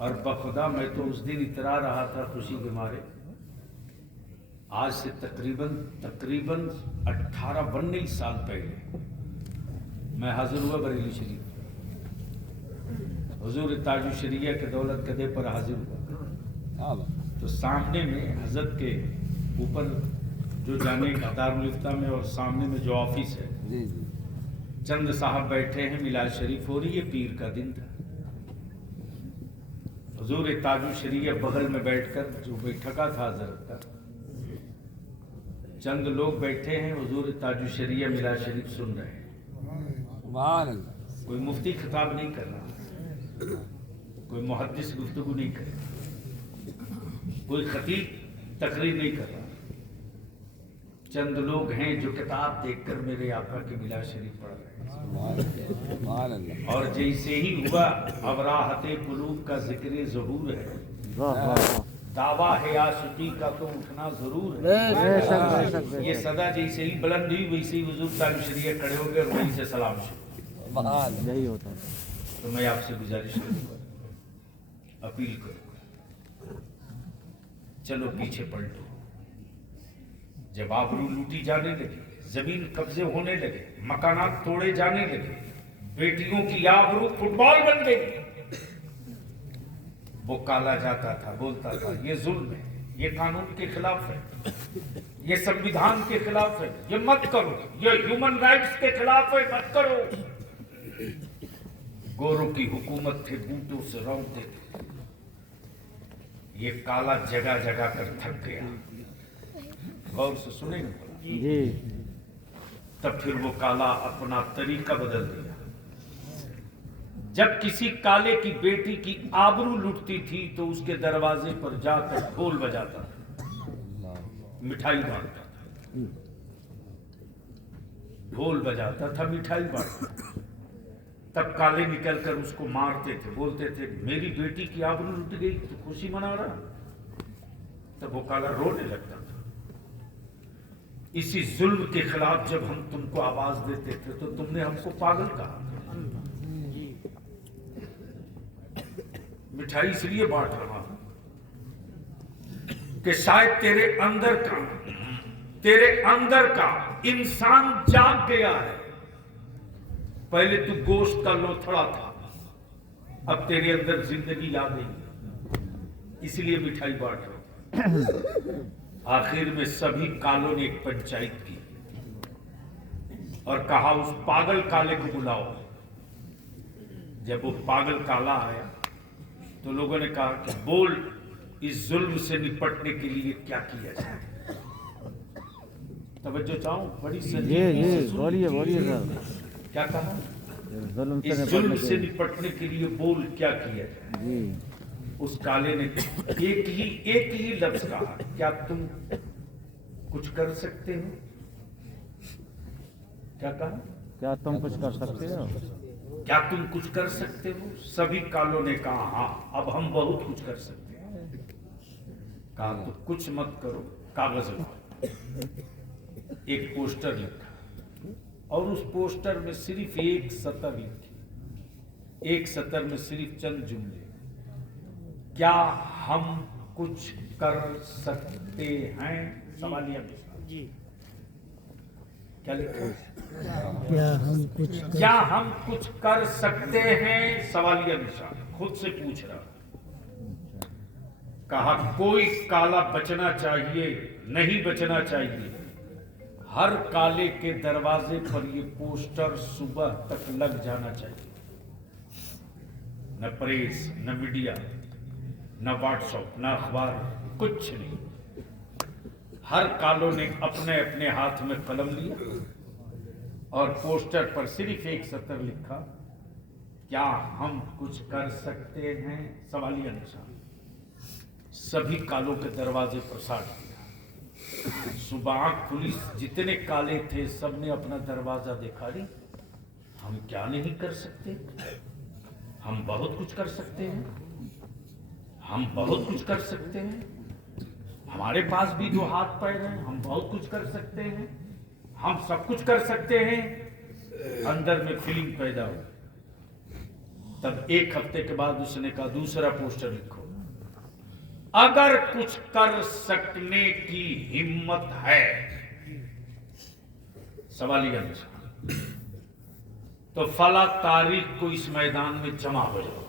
और बखुदा मैं तो उस दिन इतरा रहा था खुशी के मारे। आज से तकरीबन 18-19 साल पहले मैं हाजिर हुआ बरेली शरीफ। हुजूर ताजु शरिया के दौलत कदे पर हाजिर हुआ। तो सामने में हजरत के ऊपर जो जाने का दारुल इफ्ता में और सामने में जो ऑफिस है, चंद साहब बैठे हैं, मिलाद शरीफ हो रही है, पीर का दिन था। हुजूर ताजु शरिया बगल में बैठकर जो बैठका था हजरत का, चंद लोग बैठे हैं, हुजूर ताजु शरिया मिलाद शरीफ सुन रहे हैं। कोई मुफ्ती खिताब नहीं कर रहा, कोई मुहद्दिस गुफ्तगू नहीं कर रहा, कोई खतीब तकरीर नहीं कर रहा। चंद लोग हैं जो किताब देखकर मेरे आका के मिलाद शरीफ पढ़ रहे हैं। और जैसे ही हुआ अब राहते कुलूब का जिक्र ज़हूर है, दावा है आशिकी का तो उठना जरूर है। ये सदा जैसे ही बुलंद हुई वैसे ही हुजूर ताजु शरिया खड़े हो गए और वहीं से सलाम शुरू। यही होता है। तो मैं आपसे गुजारिश करूंगा, अपील करूंगा, चलो पीछे पलटो। जब आबरू लूटी जाने लगी, जमीन कब्जे होने लगे, मकानात तोड़े जाने लगे, बेटियों की आबरू फुटबॉल बन गई, वो काला जाता था, बोलता था ये जुल्म है, ये कानून के खिलाफ है, ये संविधान के खिलाफ है, ये मत करो, ये ह्यूमन राइट्स के खिलाफ है, मत करो। गोरों की हुकूमत थे, बूटों से रौंद देते, ये काला जगह जगह कर थक गया। गौर से सुनेंगे। जी। तब फिर वो काला अपना तरीका बदल दिया। जब किसी काले की बेटी की आबरू लुटती थी तो उसके दरवाजे पर जाकर ढोल बजाता था, मिठाई बांटता था। ढोल बजाता था, मिठाई बांटता था। तब काले निकलकर उसको मारते थे, बोलते थे मेरी बेटी की आबरू लुट गई तो खुशी मना रहा। तब वो काला रोने लगता था। इसी जुल्म के खिलाफ जब हम तुमको आवाज देते थे तो तुमने हमको पागल कहा। मिठाई इसलिए बांट रहा हूं कि शायद तेरे अंदर का इंसान जाग गया है। पहले तू गोश्त का लोथड़ा था, अब तेरे अंदर जिंदगी आ गई, इसलिए मिठाई बांट रहा। आखिर में सभी कालों ने एक पंचायत की और कहा उस पागल काले को बुलाओ। जब वो पागल काला आया तो लोगों ने कहा कि बोल इस जुल्म से निपटने के लिए क्या किया जाए। तवज्जो चाहूं, बड़ी संजीदगी से सुन बोलिए लीजिए। सर। क्या कहा? जुल्म इस जुल्म से निपटने के लिए बोल क्या किया जाए। जी। उस काले ने एक ही लफ्ज कहा, क्या तुम कुछ कर सकते हो? क्या कहा? क्या तुम कुछ कर सकते हो? क्या तुम कुछ कर सकते हो? सभी कालों ने कहा हाँ, अब हम बहुत कुछ कर सकते हैं। कहा तो कुछ मत करो, कागज लो। एक पोस्टर लिखा और उस पोस्टर में सिर्फ एक सतर लिखी। एक सतर में सिर्फ चंद जुमले, क्या हम कुछ कर सकते हैं? सवालिया जी क्या लिखा? क्या हम कुछ कर सकते हैं? सवालिया निशान। खुद से पूछ रहा। कहा कोई काला बचना चाहिए, नहीं बचना चाहिए। हर काले के दरवाजे पर ये पोस्टर सुबह तक लग जाना चाहिए। न प्रेस, न मीडिया, न व्हाट्सएप, न अखबार, कुछ नहीं। हर कालों ने अपने अपने हाथ में कलम लिया और पोस्टर पर सिर्फ एक सतर लिखा, क्या हम कुछ कर सकते हैं? सवालिया निशान। सभी कालों के दरवाजे पर साट दिया। सुबह आंख खुली, जितने काले थे सबने अपना दरवाजा देखा। ली हम क्या नहीं कर सकते? हम बहुत कुछ कर सकते हैं। हम बहुत कुछ कर सकते हैं। हमारे पास भी दो हाथ पैर हैं, हम बहुत कुछ कर सकते हैं। हम सब कुछ कर सकते हैं। अंदर में फीलिंग पैदा हुई। तब एक हफ्ते के बाद उसने कहा दूसरा पोस्टर लिखो, अगर कुछ कर सकने की हिम्मत है। सवालिया निशान। तो फला तारीख को इस मैदान में जमा हो जाओ।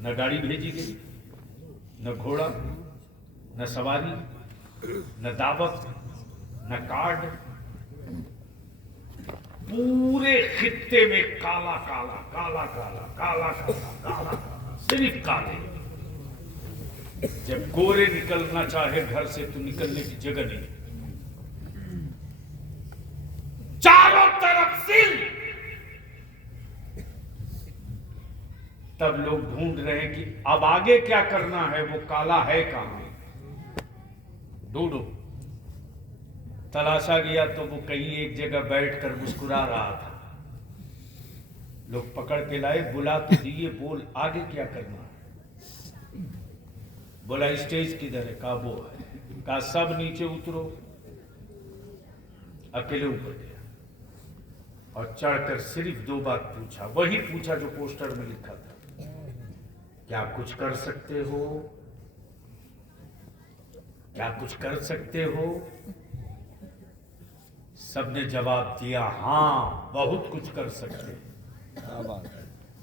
न गाड़ी भेजी गई, न घोड़ा, न सवारी, न दावत, न कार्ड। पूरे खित्ते में काला काला काला काला काला काला काला काला, सिर्फ काले। जब गोरे निकलना चाहे घर से तो निकलने की जगह नहीं, चारों तरफ सिल। तब लोग ढूंढ रहे हैं कि अब आगे क्या करना है। वो काला है कहां? ढूंढो। तलाशा गया तो वो कहीं एक जगह बैठकर मुस्कुरा रहा था। लोग पकड़ के लाए, बुला तो दिए, बोल आगे क्या करना है? बोला स्टेज किधर है? कहा वो है। कहा सब नीचे उतरो। अकेले ऊपर गया और चढ़कर सिर्फ दो बात पूछा, वही पूछा जो पोस्टर में लिखा था, क्या कुछ कर सकते हो? क्या कुछ कर सकते हो? सबने जवाब दिया हां, बहुत कुछ कर सकते हैं।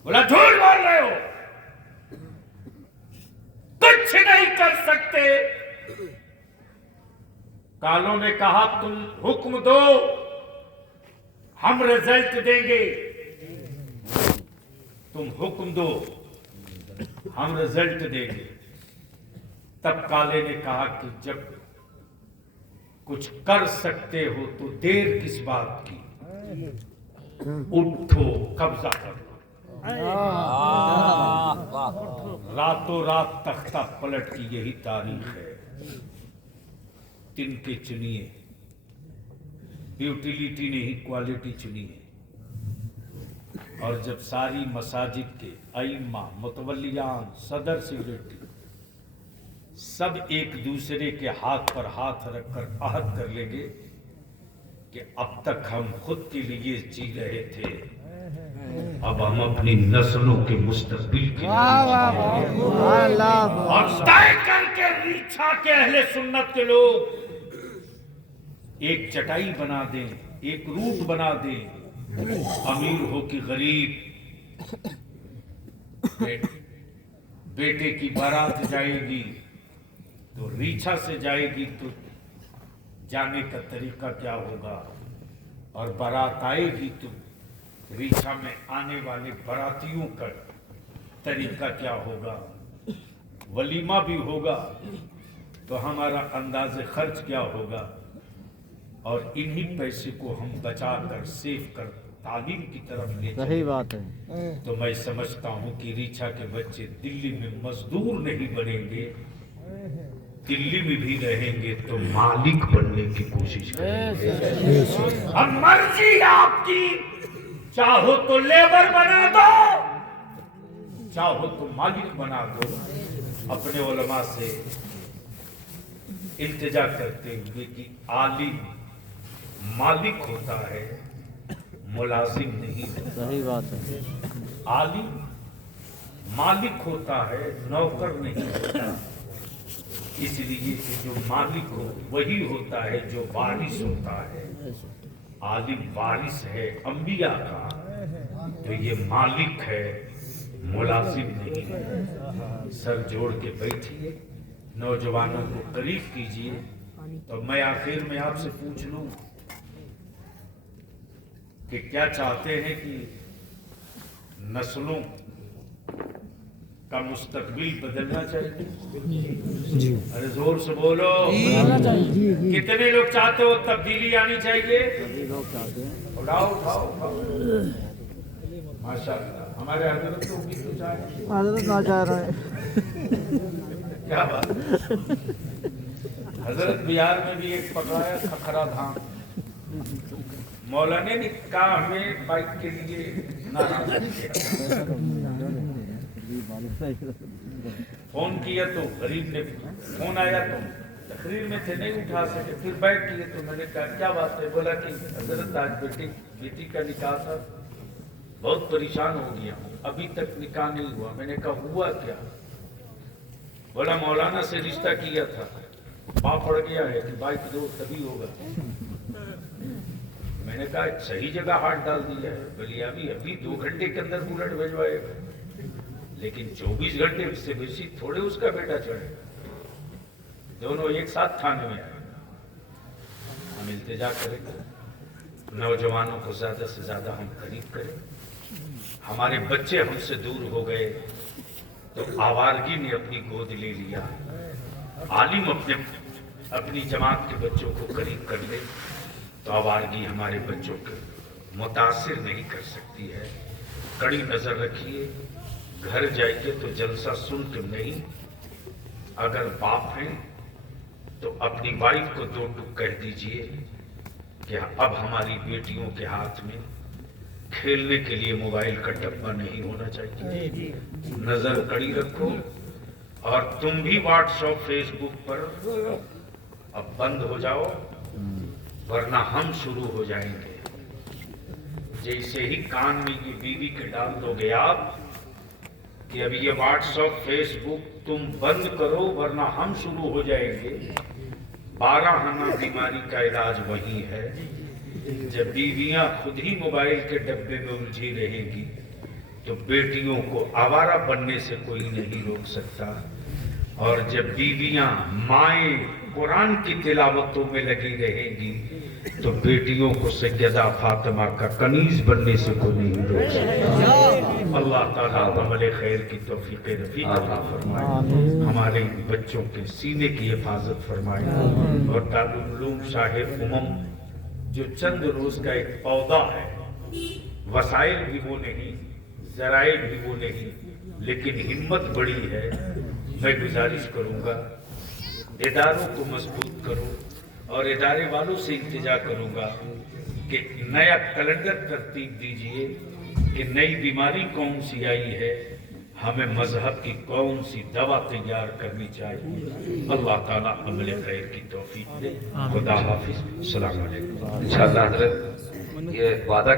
बोला झूठ बोल रहे हो, कुछ नहीं कर सकते। कालों ने कहा तुम हुक्म दो, हम रिजल्ट देंगे। तुम हुक्म दो, हम रिजल्ट देंगे। तब काले ने कहा कि जब कुछ कर सकते हो तो देर किस बात की, उठो कब्जा कर लो। रातों रात तख्ता पलट की यही तारीख है। तिनके चुनिए, यूटिलिटी नहीं क्वालिटी चुनिए। और जब सारी मसाजिद के अइम्मा, मुतवल्लियान, सदर सेक्रेटरी सब एक दूसरे के हाथ पर हाथ रखकर आहद कर लेंगे कि अब तक हम खुद के लिए जी रहे थे, अब हम अपनी नस्लों के मुस्तकबिल के लिए और तय करके रीछा के अहले सुन्नत के लोग एक चटाई बना दें, एक रूट बना दें, अमीर हो कि गरीब, बेटे की बारात जाएगी तो रीछा से जाएगी तो जाने का तरीका क्या होगा, और बारात आएगी तो रीछा में आने वाले बारातियों का तरीका क्या होगा, वलीमा भी होगा तो हमारा अंदाज़े खर्च क्या होगा, और इन्हीं पैसे को हम बचा कर सेव कर तालीम की तरफ ले सही बात है। तो मैं समझता हूं कि रीछा के बच्चे दिल्ली में मजदूर नहीं बनेंगे, दिल्ली में भी रहेंगे तो मालिक बनने की कोशिश करेंगे। अब मर्जी आपकी, चाहो तो लेबर बना दो, चाहो तो मालिक बना दो। अपने उलमा से इल्तिजा करते हुए कि आलिम मालिक होता है, मुलाजिम नहीं होता। सही बात है। आलिम मालिक होता है, नौकर नहीं होता। इसलिए कि जो मालिक हो वही होता है जो वारिस होता है। आलिम वारिस है अंबिया का, तो ये मालिक है, मुलाजिम नहीं है। सर जोड़ के बैठिए, नौजवानों को करीब कीजिए। तो मैं आखिर में आपसे पूछ लूं कि क्या चाहते हैं कि नस्लों का मुस्तकबिल बदलना चाहिए? अरे जोर से बोलो, कितने लोग चाहते हो तब्दीली आनी चाहिए? लोग चाहते हैं। उठाओ उठाओ उठाओ। माशाअल्लाह, हमारे हजरत को भी तो चाहिए। हजरत ना चाह रहा है। क्या बात है? हजरत बिहार में भी एक पकड़ाया खखरा धाम, मौलाना ने कहा हमें बाइक के लिए नाराज किया। फोन किया तो गरीब ने, फोन आया तो तकरीर में थे नहीं उठा सके, फिर बैठ किए तो मैंने कहा क्या बात है? बोला कि हजरत आज बेटी का निकाह था, बहुत परेशान हो गया हूँ, अभी तक निकाह नहीं हुआ। मैंने कहा हुआ क्या? बोला मौलाना से रिश्ता किया था, पाँव पड़ गया है कि बाइक दो तभी होगा। मैंने कहा सही जगह हाथ डाल दिया है। बोली अभी 2 घंटे के अंदर बुलेट भिजवाएगा, लेकिन 24 घंटे से बेसी थोड़े उसका बेटा चढ़ेगा। दोनों एक साथ थाने में आए। हम इल्तिजा करेंगे, नौजवानों को ज्यादा से ज्यादा हम करीब करें। हमारे बच्चे हमसे दूर हो गए तो आवारगी ने अपनी गोद ले लिया। आलिम अपनी जमात के बच्चों को करीब कर ले तो आवारगी हमारे बच्चों को मुतासिर नहीं कर सकती है। कड़ी नजर रखिए, घर जाइए तो जलसा सुन के नहीं। अगर बाप हैं तो अपनी वाइफ को 2 टूक कह दीजिए कि अब हमारी बेटियों के हाथ में खेलने के लिए मोबाइल का डब्बा नहीं होना चाहिए। नजर कड़ी रखो। और तुम भी व्हाट्सएप फेसबुक पर अब बंद हो जाओ, वरना हम शुरू हो जाएंगे। जैसे ही कान में ये बीवी के डाल दोगे आप कि अब ये व्हाट्सएप फेसबुक तुम बंद करो वरना हम शुरू हो जाएंगे। 12 आना बीमारी का इलाज वही है। जब बीवियां खुद ही मोबाइल के डब्बे में उलझी रहेंगी तो बेटियों को आवारा बनने से कोई नहीं रोक सकता। और जब बीवियां माएँ कुरान की तिलावतों में लगी रहेंगी तो बेटियों को सैयदा फातिमा का कनीज बनने से कोई नहीं रोक सकता। अल्लाह ताला अमल खैर की तौफीक रफीक अता फरमाए, हमारे बच्चों के सीने की हिफाजत फरमाए और दारुल उलूम शाह उम्मम जो चंद रोज का एक पौधा है, वसाइल भी वो नहीं, जराइल भी वो नहीं, लेकिन हिम्मत बड़ी है। मैं गुजारिश करूंगा इदारों को मजबूत करो और इदारे वालों से इल्तिजा करूंगा कि नया कैलेंडर तरतीब दीजिए कि नई बीमारी कौन सी आई है, हमें मजहब की कौन सी दवा तैयार करनी चाहिए। अल्लाह ताला अमल खैर की तौफीक दे। खुदा हाफिज, अस्सलाम वालेकुम। इंशाअल्लाह हज़रत ये वादा